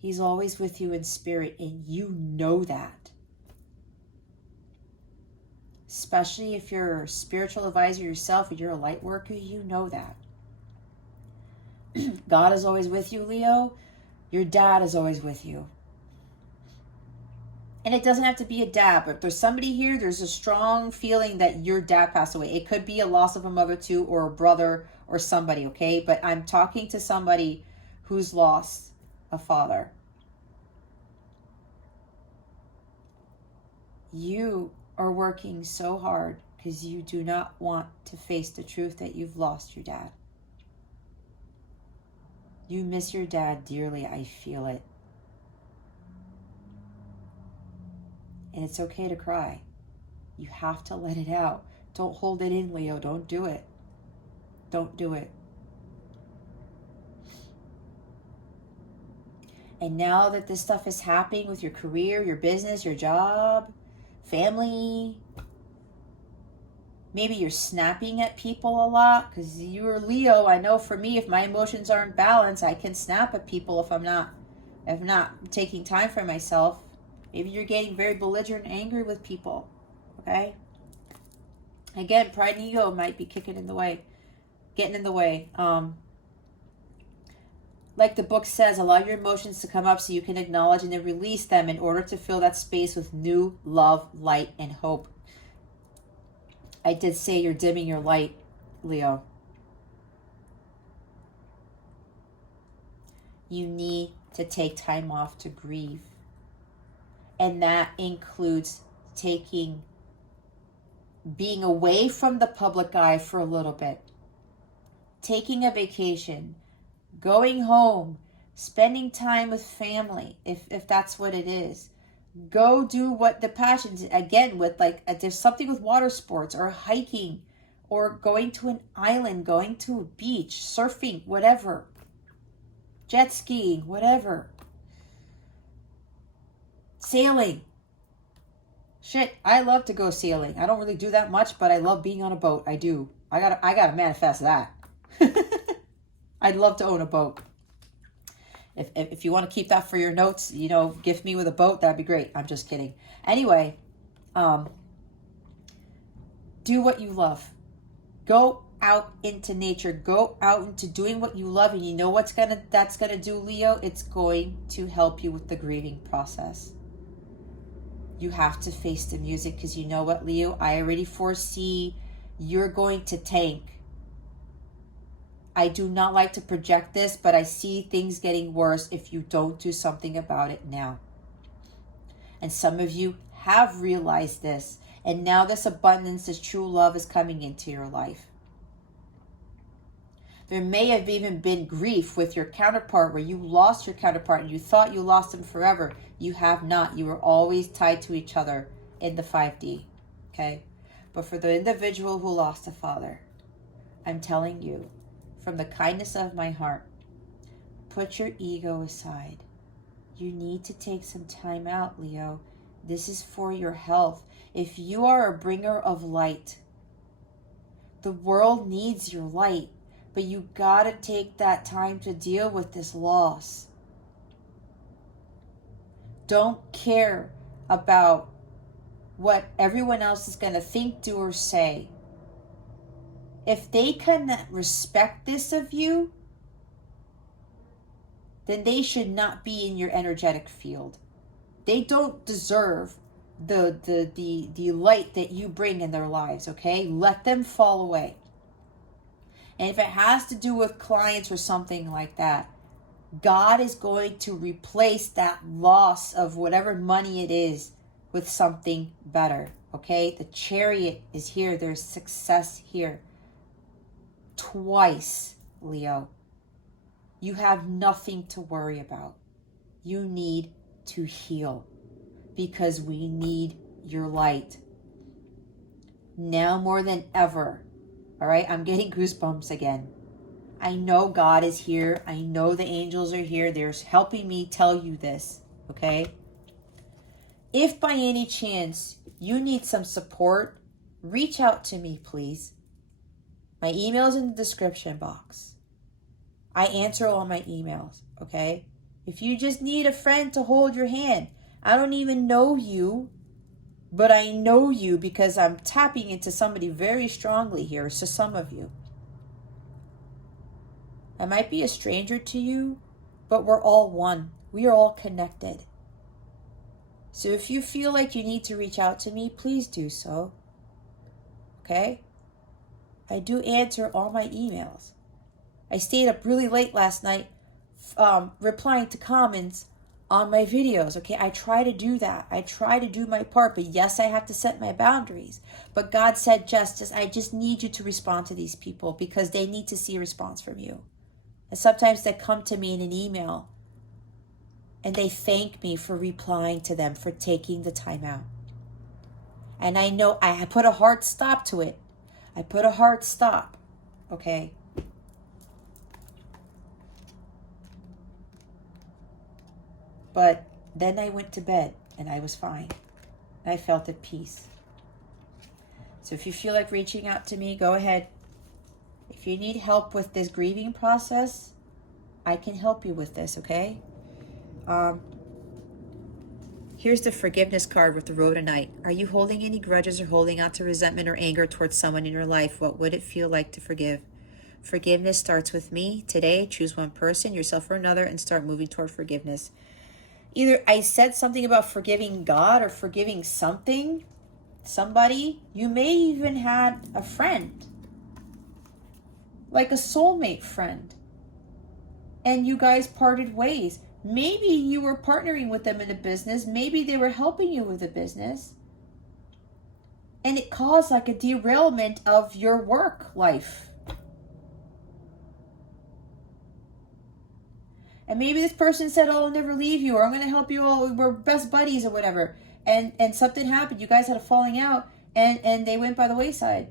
He's always with you in spirit, and you know that. Especially if you're a spiritual advisor yourself, if you're a light worker, you know that. God is always with you, Leo. Your dad is always with you. And it doesn't have to be a dad, but if there's somebody here, there's a strong feeling that your dad passed away. It could be a loss of a mother too, or a brother, or somebody, okay? But I'm talking to somebody who's lost a father. You are working so hard because you do not want to face the truth that you've lost your dad. You miss your dad dearly. I feel it. And it's okay to cry. You have to let it out. Don't hold it in, Leo. Don't do it. Don't do it. And now that this stuff is happening with your career, your business, your job, family, maybe you're snapping at people a lot because you're Leo. I know for me, if my emotions aren't balanced, I can snap at people if I'm not taking time for myself. Maybe you're getting very belligerent and angry with people. Okay? Again, pride and ego might be getting in the way. Like the book says, allow your emotions to come up so you can acknowledge and then release them in order to fill that space with new love, light, and hope. I did say you're dimming your light, Leo. You need to take time off to grieve. And that includes being away from the public eye for a little bit. Taking a vacation. Going home, spending time with family, if that's what it is. Go do what the passions, again, with there's something with water sports or hiking or going to an island, going to a beach, surfing, whatever. Jet skiing, whatever. Sailing. Shit, I love to go sailing. I don't really do that much, but I love being on a boat. I do. I gotta manifest that. I'd love to own a boat. If you want to keep that for your notes, gift me with a boat, that'd be great. I'm just kidding. Anyway, do what you love. Go out into nature. Go out into doing what you love, and you know that's gonna do, Leo? It's going to help you with the grieving process. You have to face the music because you know what, Leo? I already foresee you're going to tank. I do not like to project this, but I see things getting worse if you don't do something about it now. And some of you have realized this, and now this abundance, this true love is coming into your life. There may have even been grief with your counterpart where you lost your counterpart and you thought you lost him forever. You have not. You were always tied to each other in the 5D. Okay? But for the individual who lost a father, I'm telling you, from the kindness of my heart, put your ego aside. You need to take some time out, Leo. This is for your health. If you are a bringer of light, the world needs your light, but you gotta take that time to deal with this loss. Don't care about what everyone else is gonna think, do, or say. If they cannot respect this of you, then they should not be in your energetic field. They don't deserve the light that you bring in their lives, okay? Let them fall away. And if it has to do with clients or something like that, God is going to replace that loss of whatever money it is with something better, okay? The Chariot is here. There's success here. Twice, Leo. You have nothing to worry about. You need to heal because we need your light. Now more than ever, all right? I'm getting goosebumps again. I know God is here. I know the angels are here. They're helping me tell you this, okay? If by any chance you need some support, reach out to me, please. My email is in the description box. I answer all my emails, okay? If you just need a friend to hold your hand, I don't even know you, But I know you because I'm tapping into somebody very strongly here. So some of you. I might be a stranger to you, but we're all one. We are all connected. So if you feel like you need to reach out to me, please do so. Okay? I do answer all my emails. I stayed up really late last night replying to comments on my videos. Okay, I try to do that. I try to do my part, but yes, I have to set my boundaries. But God said, Justice, I just need you to respond to these people because they need to see a response from you. And sometimes they come to me in an email and they thank me for replying to them, for taking the time out. And I know I put a hard stop to it. I put a hard stop. Okay. But then I went to bed and I was fine. I felt at peace. So if you feel like reaching out to me, go ahead. If you need help with this grieving process, I can help you with this, okay? Here's the forgiveness card with the Rhodonite. Are you holding any grudges or holding on to resentment or anger towards someone in your life? What would it feel like to forgive? Forgiveness starts with me. Today, choose one person, yourself or another, and start moving toward forgiveness. Either I said something about forgiving God or forgiving something, somebody. You may even had a friend, like a soulmate friend, and you guys parted ways. Maybe you were partnering with them in a business. Maybe they were helping you with a business. And it caused like a derailment of your work life. And maybe this person said, oh, I'll never leave you, or I'm going to help you all. We're best buddies or whatever. And something happened. You guys had a falling out and they went by the wayside.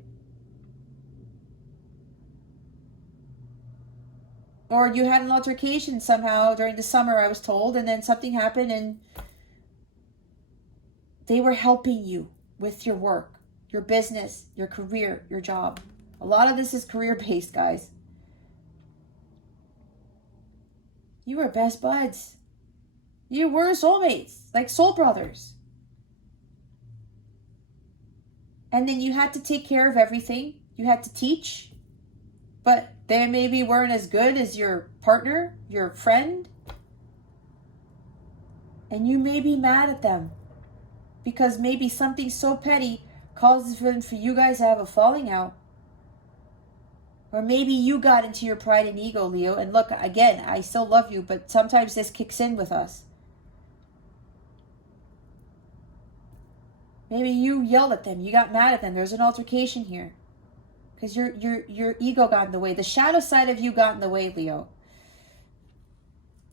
Or you had an altercation somehow during the summer, I was told, and then something happened and they were helping you with your work, your business, your career, your job. A lot of this is career-based, guys. You were best buds. You were soulmates, like soul brothers. And then you had to take care of everything. You had to teach. But they maybe weren't as good as your partner, your friend. And you may be mad at them because maybe something so petty causes for you guys to have a falling out. Or maybe you got into your pride and ego, Leo. And look, again, I still love you, but sometimes this kicks in with us. Maybe you yelled at them. You got mad at them. There's an altercation here. Because your ego got in the way. The shadow side of you got in the way, Leo.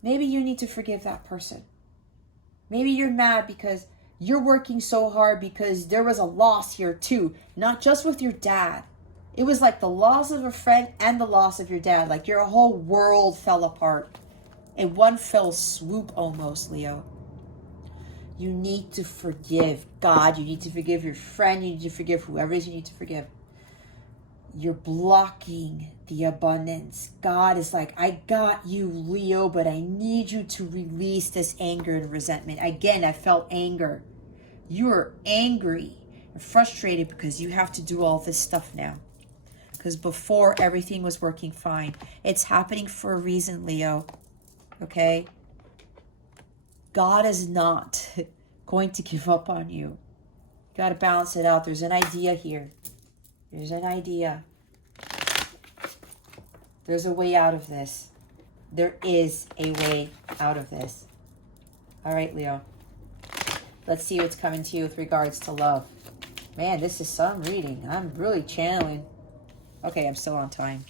Maybe you need to forgive that person. Maybe you're mad because you're working so hard because there was a loss here too. Not just with your dad. It was like the loss of a friend and the loss of your dad. Like your whole world fell apart. In one fell swoop almost, Leo. You need to forgive God. You need to forgive your friend. You need to forgive whoever it is you need to forgive. You're blocking the abundance. God is like, I got you, Leo, but I need you to release this anger and resentment. Again, I felt anger. You are angry and frustrated because you have to do all this stuff now. Because before, everything was working fine. It's happening for a reason, Leo. Okay? God is not going to give up on you. You got to balance it out. There's an idea here. There's an idea. There's a way out of this. There is a way out of this. All right, Leo. Let's see what's coming to you with regards to love. Man, this is some reading. I'm really channeling. Okay, I'm still on time.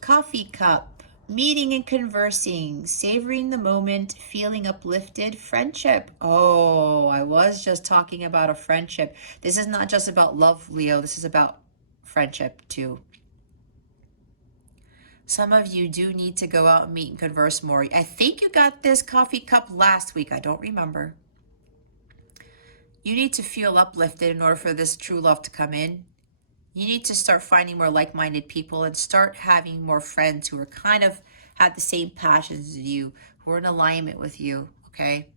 Coffee cup. Meeting and conversing. Savoring the moment. Feeling uplifted. Friendship. Oh, I was just talking about a friendship. This is not just about love, Leo. This is about friendship, too. Some of you do need to go out and meet and converse more. I think you got this coffee cup last week. I don't remember. You need to feel uplifted in order for this true love to come in. You need to start finding more like-minded people and start having more friends who are kind of have the same passions as you, who are in alignment with you, okay?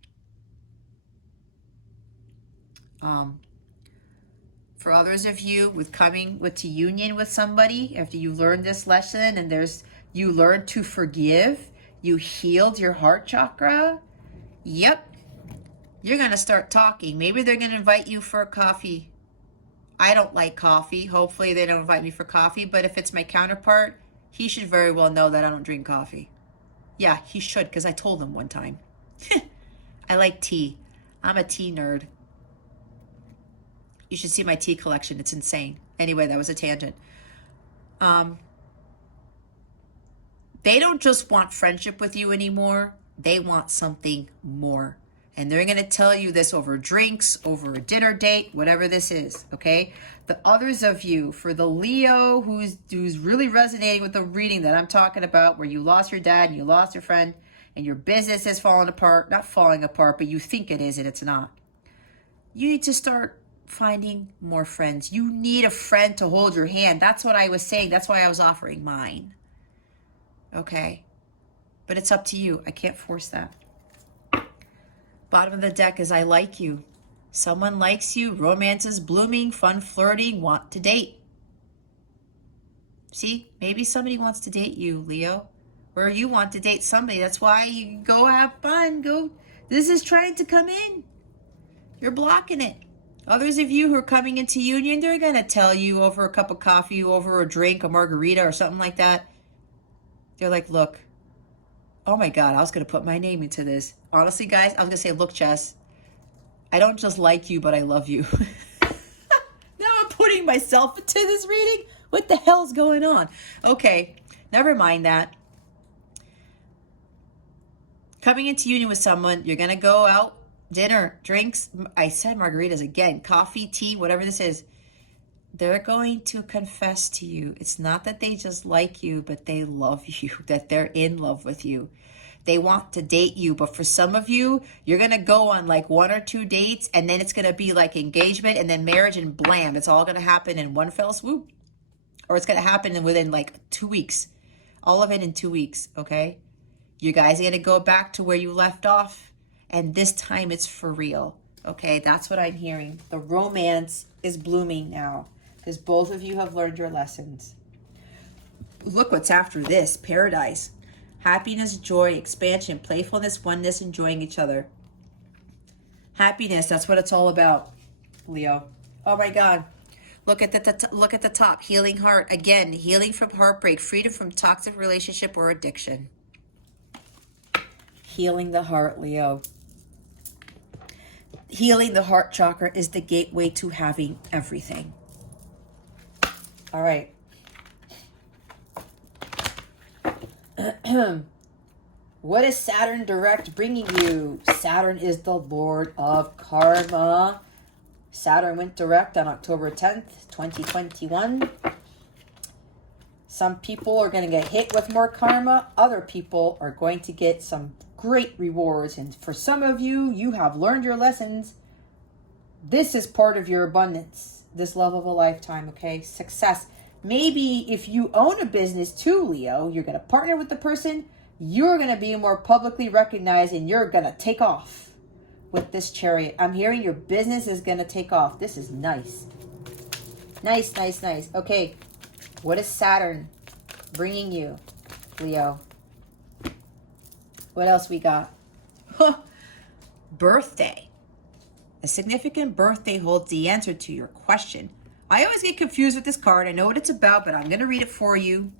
For others of you to union with somebody after you learned this lesson and you learned to forgive, you healed your heart chakra. Yep. You're going to start talking. Maybe they're going to invite you for a coffee. I don't like coffee. Hopefully they don't invite me for coffee. But if it's my counterpart, he should very well know that I don't drink coffee. Yeah, he should, because I told him one time. I like tea. I'm a tea nerd. You should see my tea collection. It's insane. Anyway, that was a tangent. They don't just want friendship with you anymore. They want something more. And they're going to tell you this over drinks, over a dinner date, whatever this is, okay? The others of you, for the Leo who's really resonating with the reading that I'm talking about, where you lost your dad and you lost your friend and your business is falling apart, not falling apart, but you think it is and it's not. You need to start finding more friends. You need a friend to hold your hand. That's what I was saying. That's why I was offering mine. Okay? But it's up to you. I can't force that. Bottom of the deck is I like you. Someone likes you. Romance is blooming. Fun flirting. Want to date. See? Maybe somebody wants to date you, Leo. Or you want to date somebody. That's why you go have fun. Go. This is trying to come in. You're blocking it. Others of you who are coming into union, they're going to tell you over a cup of coffee, over a drink, a margarita or something like that. They're like, look. Oh my God, I was going to put my name into this. Honestly, guys, I was going to say, look, Jess, I don't just like you, but I love you. Now I'm putting myself into this reading. What the hell's going on? Okay, never mind that. Coming into union with someone, you're going to go out, dinner, drinks. I said margaritas again, coffee, tea, whatever this is. They're going to confess to you. It's not that they just like you, but they love you, that they're in love with you. They want to date you. But for some of you, you're going to go on like 1 or 2 dates, and then it's going to be like engagement and then marriage, and blam, it's all going to happen in one fell swoop. Or it's going to happen within like 2 weeks. All of it in 2 weeks, okay? You guys are going to go back to where you left off, and this time it's for real, okay? That's what I'm hearing. The romance is blooming now, because both of you have learned your lessons. Look what's after this. Paradise. Happiness, joy, expansion, playfulness, oneness, enjoying each other. Happiness, that's what it's all about, Leo. Oh my God. Look at the top. Healing heart. Again, healing from heartbreak, freedom from toxic relationship or addiction. Healing the heart, Leo. Healing the heart chakra is the gateway to having everything. All right. What is Saturn direct bringing you? Saturn is the Lord of Karma. Saturn went direct on October 10th, 2021. Some people are going to get hit with more karma. Other people are going to get some great rewards. And for some of you, you have learned your lessons. This is part of your abundance. This love of a lifetime, okay? Success. Maybe if you own a business too, Leo, you're going to partner with the person. You're going to be more publicly recognized and you're going to take off with this Chariot. I'm hearing your business is going to take off. This is nice. Nice, nice, nice. Okay. What is Saturn bringing you, Leo? What else we got? Birthday. A significant birthday holds the answer to your question. I always get confused with this card. I know what it's about, but I'm going to read it for you.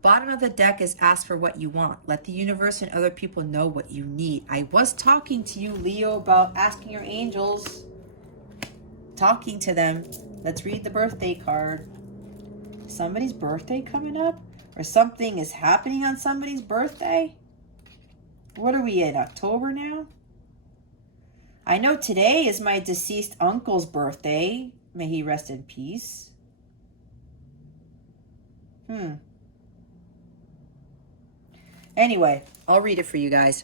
Bottom of the deck is ask for what you want. Let the universe and other people know what you need. I was talking to you, Leo, about asking your angels. Talking to them. Let's read the birthday card. Somebody's birthday coming up? Or something is happening on somebody's birthday? What are we in, October now? I know today is my deceased uncle's birthday. May he rest in peace. Anyway, I'll read it for you guys.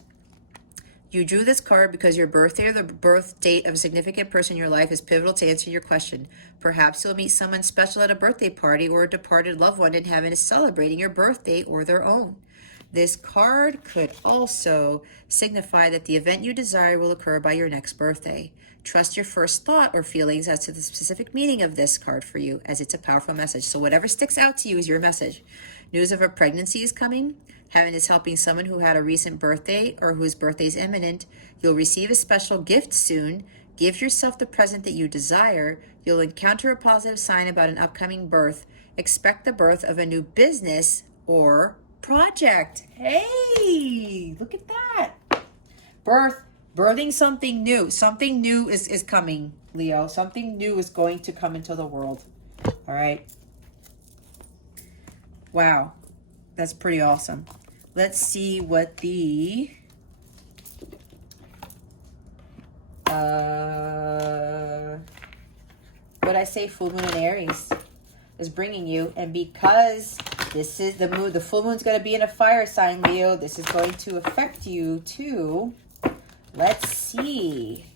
You drew this card because your birthday or the birth date of a significant person in your life is pivotal to answer your question. Perhaps you'll meet someone special at a birthday party or a departed loved one in heaven is celebrating your birthday or their own. this card could also signify that the event you desire will occur by your next birthday. Trust your first thought or feelings as to the specific meaning of this card for you, as it's a powerful message. So whatever sticks out to you is your message. News of a pregnancy is coming. Heaven is helping someone who had a recent birthday or whose birthday is imminent. You'll receive a special gift soon. Give yourself the present that you desire. You'll encounter a positive sign about an upcoming birth. Expect the birth of a new business or project. Hey, look at that. Birthing something new. Something new is coming, Leo. Something new is going to come into the world. All right. Wow. That's pretty awesome. Let's see what the what I say, full moon in Aries is bringing you. And because this is the moon, the full moon's going to be in a fire sign, Leo. This is going to affect you too. Let's see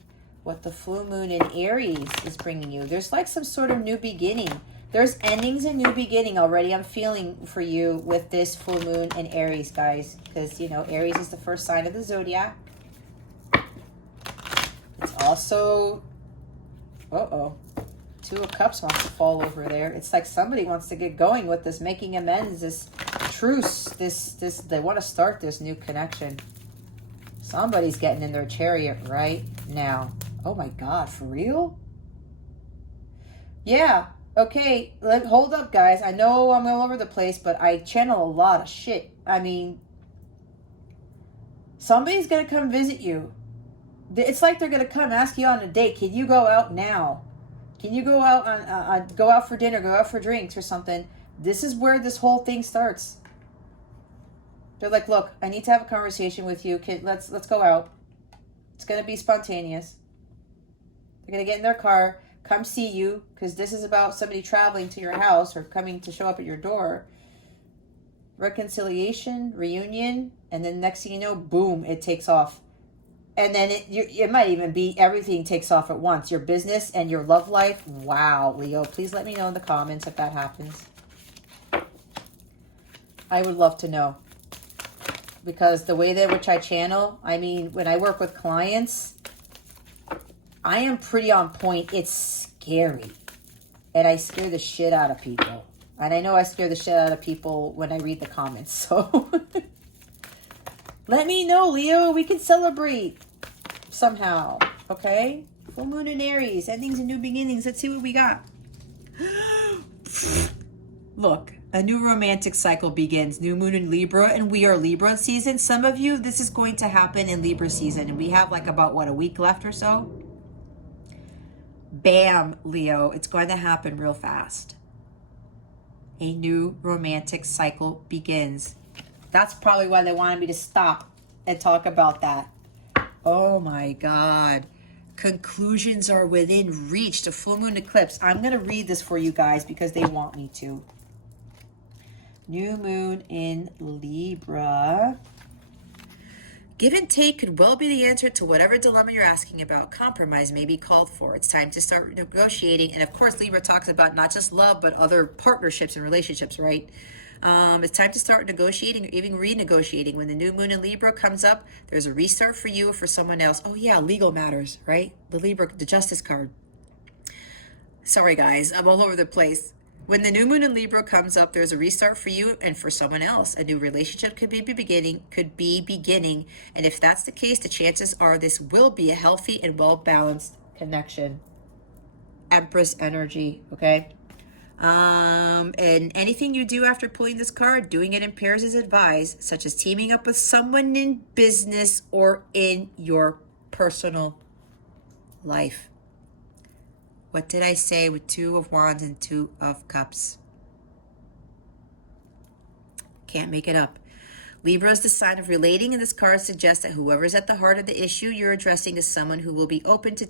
what the full moon in Aries is bringing you. There's like some sort of new beginning. There's endings and new beginning already. I'm feeling for you with this full moon in Aries, guys. Because, you know, Aries is the first sign of the zodiac. It's also... Uh-oh. Two of Cups wants to fall over there. It's like somebody wants to get going with this making amends, this truce, this they want to start this new connection. Somebody's getting in their chariot right now. Oh my God, for real? Yeah. Okay, hold up, guys. I know I'm all over the place, but I channel a lot of shit. I mean, somebody's going to come visit you. It's like they're going to come ask you on a date. Can you go out now? Can you go out go out for dinner, go out for drinks or something? This is where this whole thing starts. They're like, look, I need to have a conversation with you. Let's go out. It's going to be spontaneous. They're going to get in their car, come see you, because this is about somebody traveling to your house or coming to show up at your door. Reconciliation, reunion, and then next thing you know, boom, it takes off. And then it might even be everything takes off at once. Your business and your love life. Wow, Leo, please let me know in the comments if that happens. I would love to know. Because the way that which I channel, I mean, when I work with clients, I am pretty on point. It's scary. And I scare the shit out of people. And I know I scare the shit out of people when I read the comments. So let me know, Leo. We can celebrate somehow. Okay? Full moon in Aries. Endings and new beginnings. Let's see what we got. Look. A new romantic cycle begins. New moon in Libra, and we are Libra season. Some of you, this is going to happen in Libra season, and we have like about, what, a week left or so? Bam, Leo. It's going to happen real fast. A new romantic cycle begins. That's probably why they wanted me to stop and talk about that. Oh my God. Conclusions are within reach. The full moon eclipse. I'm going to read this for you guys because they want me to. New moon in Libra. Give and take could well be the answer to whatever dilemma you're asking about. Compromise may be called for. It's time to start negotiating. And of course, Libra talks about not just love, but other partnerships and relationships, right? It's time to start negotiating or even renegotiating. When the new moon in Libra comes up, there's a restart for you or for someone else. Oh yeah, legal matters, right? The Libra, the Justice card. Sorry guys, I'm all over the place. When the new moon in Libra comes up, there's a restart for you and for someone else. A new relationship could be beginning. And if that's the case, the chances are this will be a healthy and well-balanced connection. Empress energy, okay? And anything you do after pulling this card, doing it in pairs is advised, such as teaming up with someone in business or in your personal life. What did I say with Two of Wands and Two of Cups? Can't make it up. Libra is the sign of relating, and this card suggests that whoever is at the heart of the issue you're addressing is someone who will be open to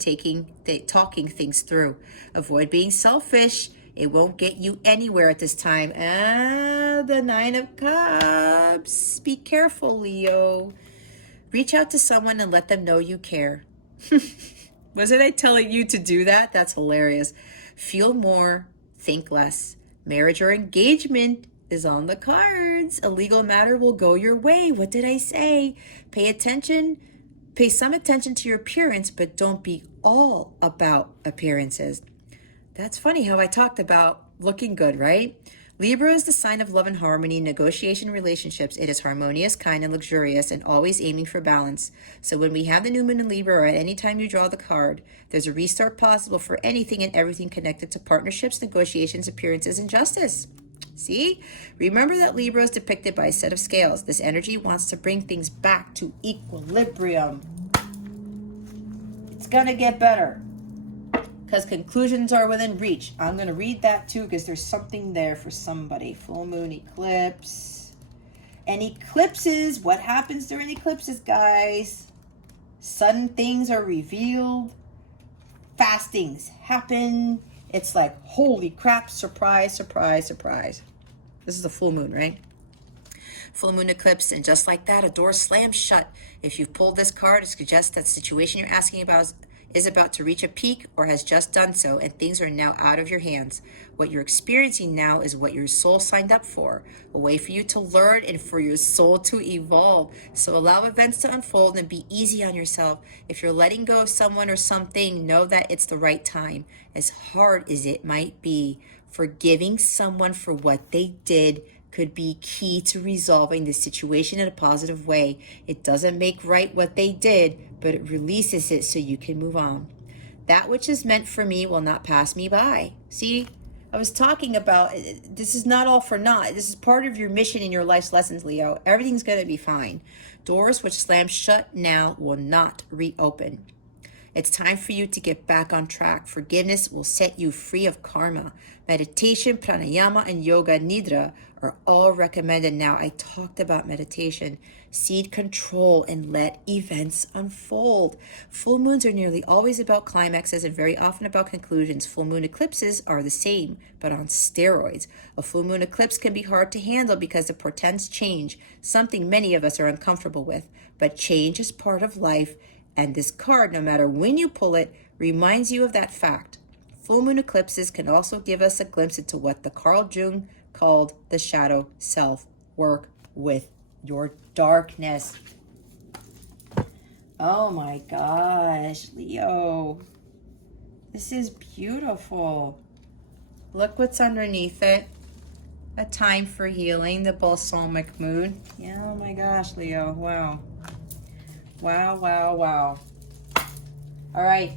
talking things through. Avoid being selfish. It won't get you anywhere at this time. The Nine of Cups. Be careful, Leo. Reach out to someone and let them know you care. Wasn't I telling you to do that? That's hilarious. Feel more, think less. Marriage or engagement is on the cards. A legal matter will go your way. What did I say? Pay some attention to your appearance, but don't be all about appearances. That's funny how I talked about looking good, right? Libra is the sign of love and harmony, negotiation, relationships. It is harmonious, kind, and luxurious, and always aiming for balance. So when we have the new moon in Libra, or at any time you draw the card, there's a restart possible for anything and everything connected to partnerships, negotiations, appearances, and justice. See? Remember that Libra is depicted by a set of scales. This energy wants to bring things back to equilibrium. It's gonna get better, because conclusions are within reach. I'm going to read that too, because there's something there for somebody. Full moon eclipse. And eclipses, what happens during eclipses, guys? Sudden things are revealed. Fast things happen. It's like, holy crap, surprise, surprise, surprise. This is a full moon, right? Full moon eclipse, and just like that, a door slams shut. If you've pulled this card, it suggests that the situation you're asking about is about to reach a peak or has just done so, and things are now out of your hands. What you're experiencing now is what your soul signed up for, a way for you to learn and for your soul to evolve. So allow events to unfold and be easy on yourself. If you're letting go of someone or something, know that it's the right time, as hard as it might be. Forgiving someone for what they did could be key to resolving the situation in a positive way. It doesn't make right what they did, but it releases it so you can move on. That which is meant for me will not pass me by. See, I was talking about, this is not all for naught. This is part of your mission in your life's lessons, Leo. Everything's going to be fine. Doors which slam shut now will not reopen. It's time for you to get back on track. Forgiveness will set you free of karma. Meditation, pranayama, and yoga nidra are all recommended now. I talked about meditation. Seed control and let events unfold. Full moons are nearly always about climaxes and very often about conclusions. Full moon eclipses are the same, but on steroids. A full moon eclipse can be hard to handle because it portends change, something many of us are uncomfortable with. But change is part of life. And this card, no matter when you pull it, reminds you of that fact. Full moon eclipses can also give us a glimpse into what the Carl Jung called the shadow self. Work with your darkness. Oh my gosh, Leo. This is beautiful. Look what's underneath it. A time for healing, the balsamic moon. Yeah, oh my gosh, Leo. Wow. Wow, wow, wow. All right.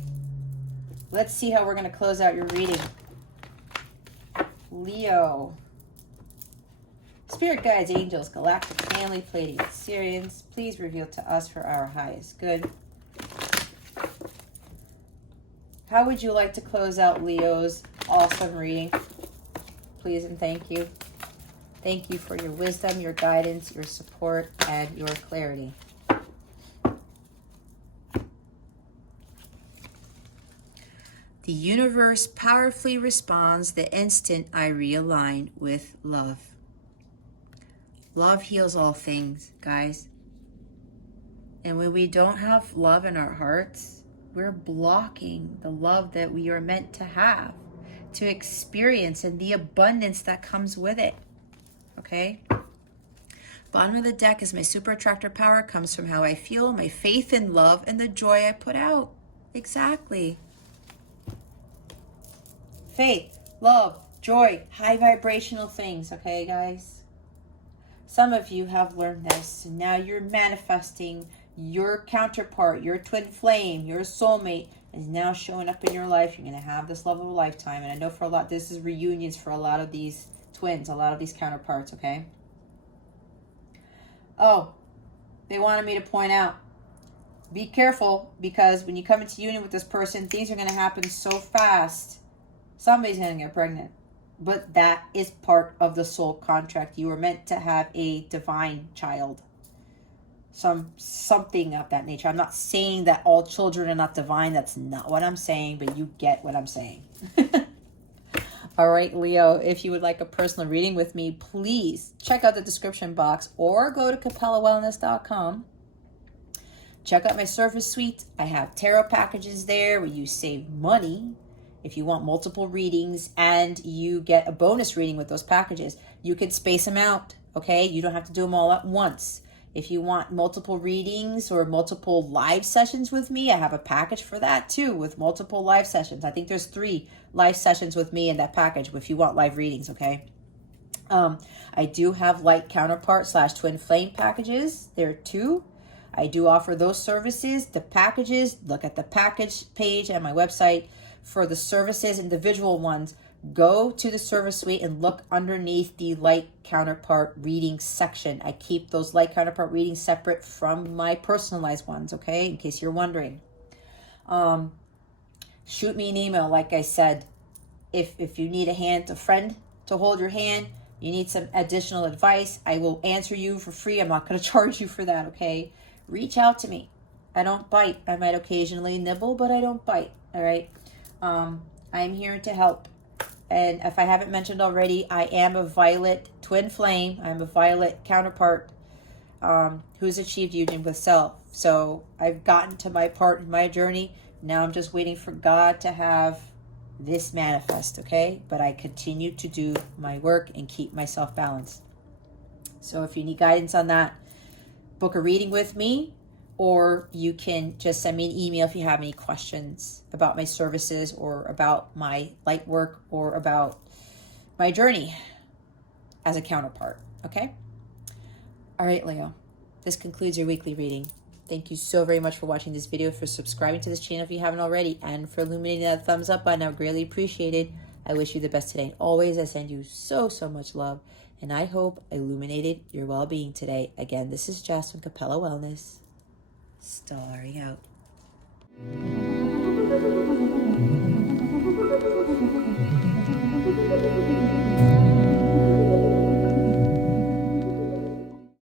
Let's see how we're going to close out your reading. Leo. Spirit guides, angels, galactic family, Pleiadian Sirians, please reveal to us for our highest good. How would you like to close out Leo's awesome reading? Please and thank you. Thank you for your wisdom, your guidance, your support, and your clarity. The universe powerfully responds the instant I realign with love. Love heals all things, guys. And when we don't have love in our hearts, we're blocking the love that we are meant to have, to experience, and the abundance that comes with it. Okay? Bottom of the deck is my super attractor power. Comes from how I feel, my faith in love, and the joy I put out. Exactly. Faith, love, joy, high vibrational things, okay, guys? Some of you have learned this, and now you're manifesting your counterpart, your twin flame, your soulmate is now showing up in your life. You're going to have this love of a lifetime, and I know for a lot, this is reunions for a lot of these twins, a lot of these counterparts, okay? Oh, they wanted me to point out, be careful, because when you come into union with this person, things are going to happen so fast. Somebody's going to get pregnant. But that is part of the soul contract. You were meant to have a divine child. Something of that nature. I'm not saying that all children are not divine. That's not what I'm saying, but you get what I'm saying. All right, Leo, if you would like a personal reading with me, please check out the description box or go to capellawellness.com. Check out my service suite. I have tarot packages there where you save money If you want multiple readings and you get a bonus reading with those packages, you can space them out, okay? You don't have to do them all at once. If you want multiple readings or multiple live sessions with me, I have a package for that too, with multiple live sessions. I think there's 3 live sessions with me in that package if you want live readings, okay? I do have light counterpart / twin flame packages. There are 2. I do offer those services. The packages, look at the package page on my website. For the services, individual ones, go to the service suite and look underneath the light counterpart reading section. I keep those light counterpart readings separate from my personalized ones, okay, in case you're wondering. Shoot me an email, like I said. If you need a friend to hold your hand, you need some additional advice, I will answer you for free. I'm not going to charge you for that, okay? Reach out to me. I don't bite. I might occasionally nibble, but I don't bite, all right? I'm here to help. And if I haven't mentioned already, I am a violet twin flame. I'm a violet counterpart who's achieved union with self. So I've gotten to my part in my journey. Now I'm just waiting for God to have this manifest, okay? But I continue to do my work and keep myself balanced. So if you need guidance on that, book a reading with me, or you can just send me an email if you have any questions about my services or about my light work or about my journey as a counterpart, okay? All right, Leo, this concludes your weekly reading. Thank you so very much for watching this video, for subscribing to this channel if you haven't already, and for illuminating that thumbs up button. I would greatly appreciate it. I wish you the best today. And always, I send you so much love, and I hope I illuminated your well-being today. Again, this is Jess from Capella Wellness, starring out.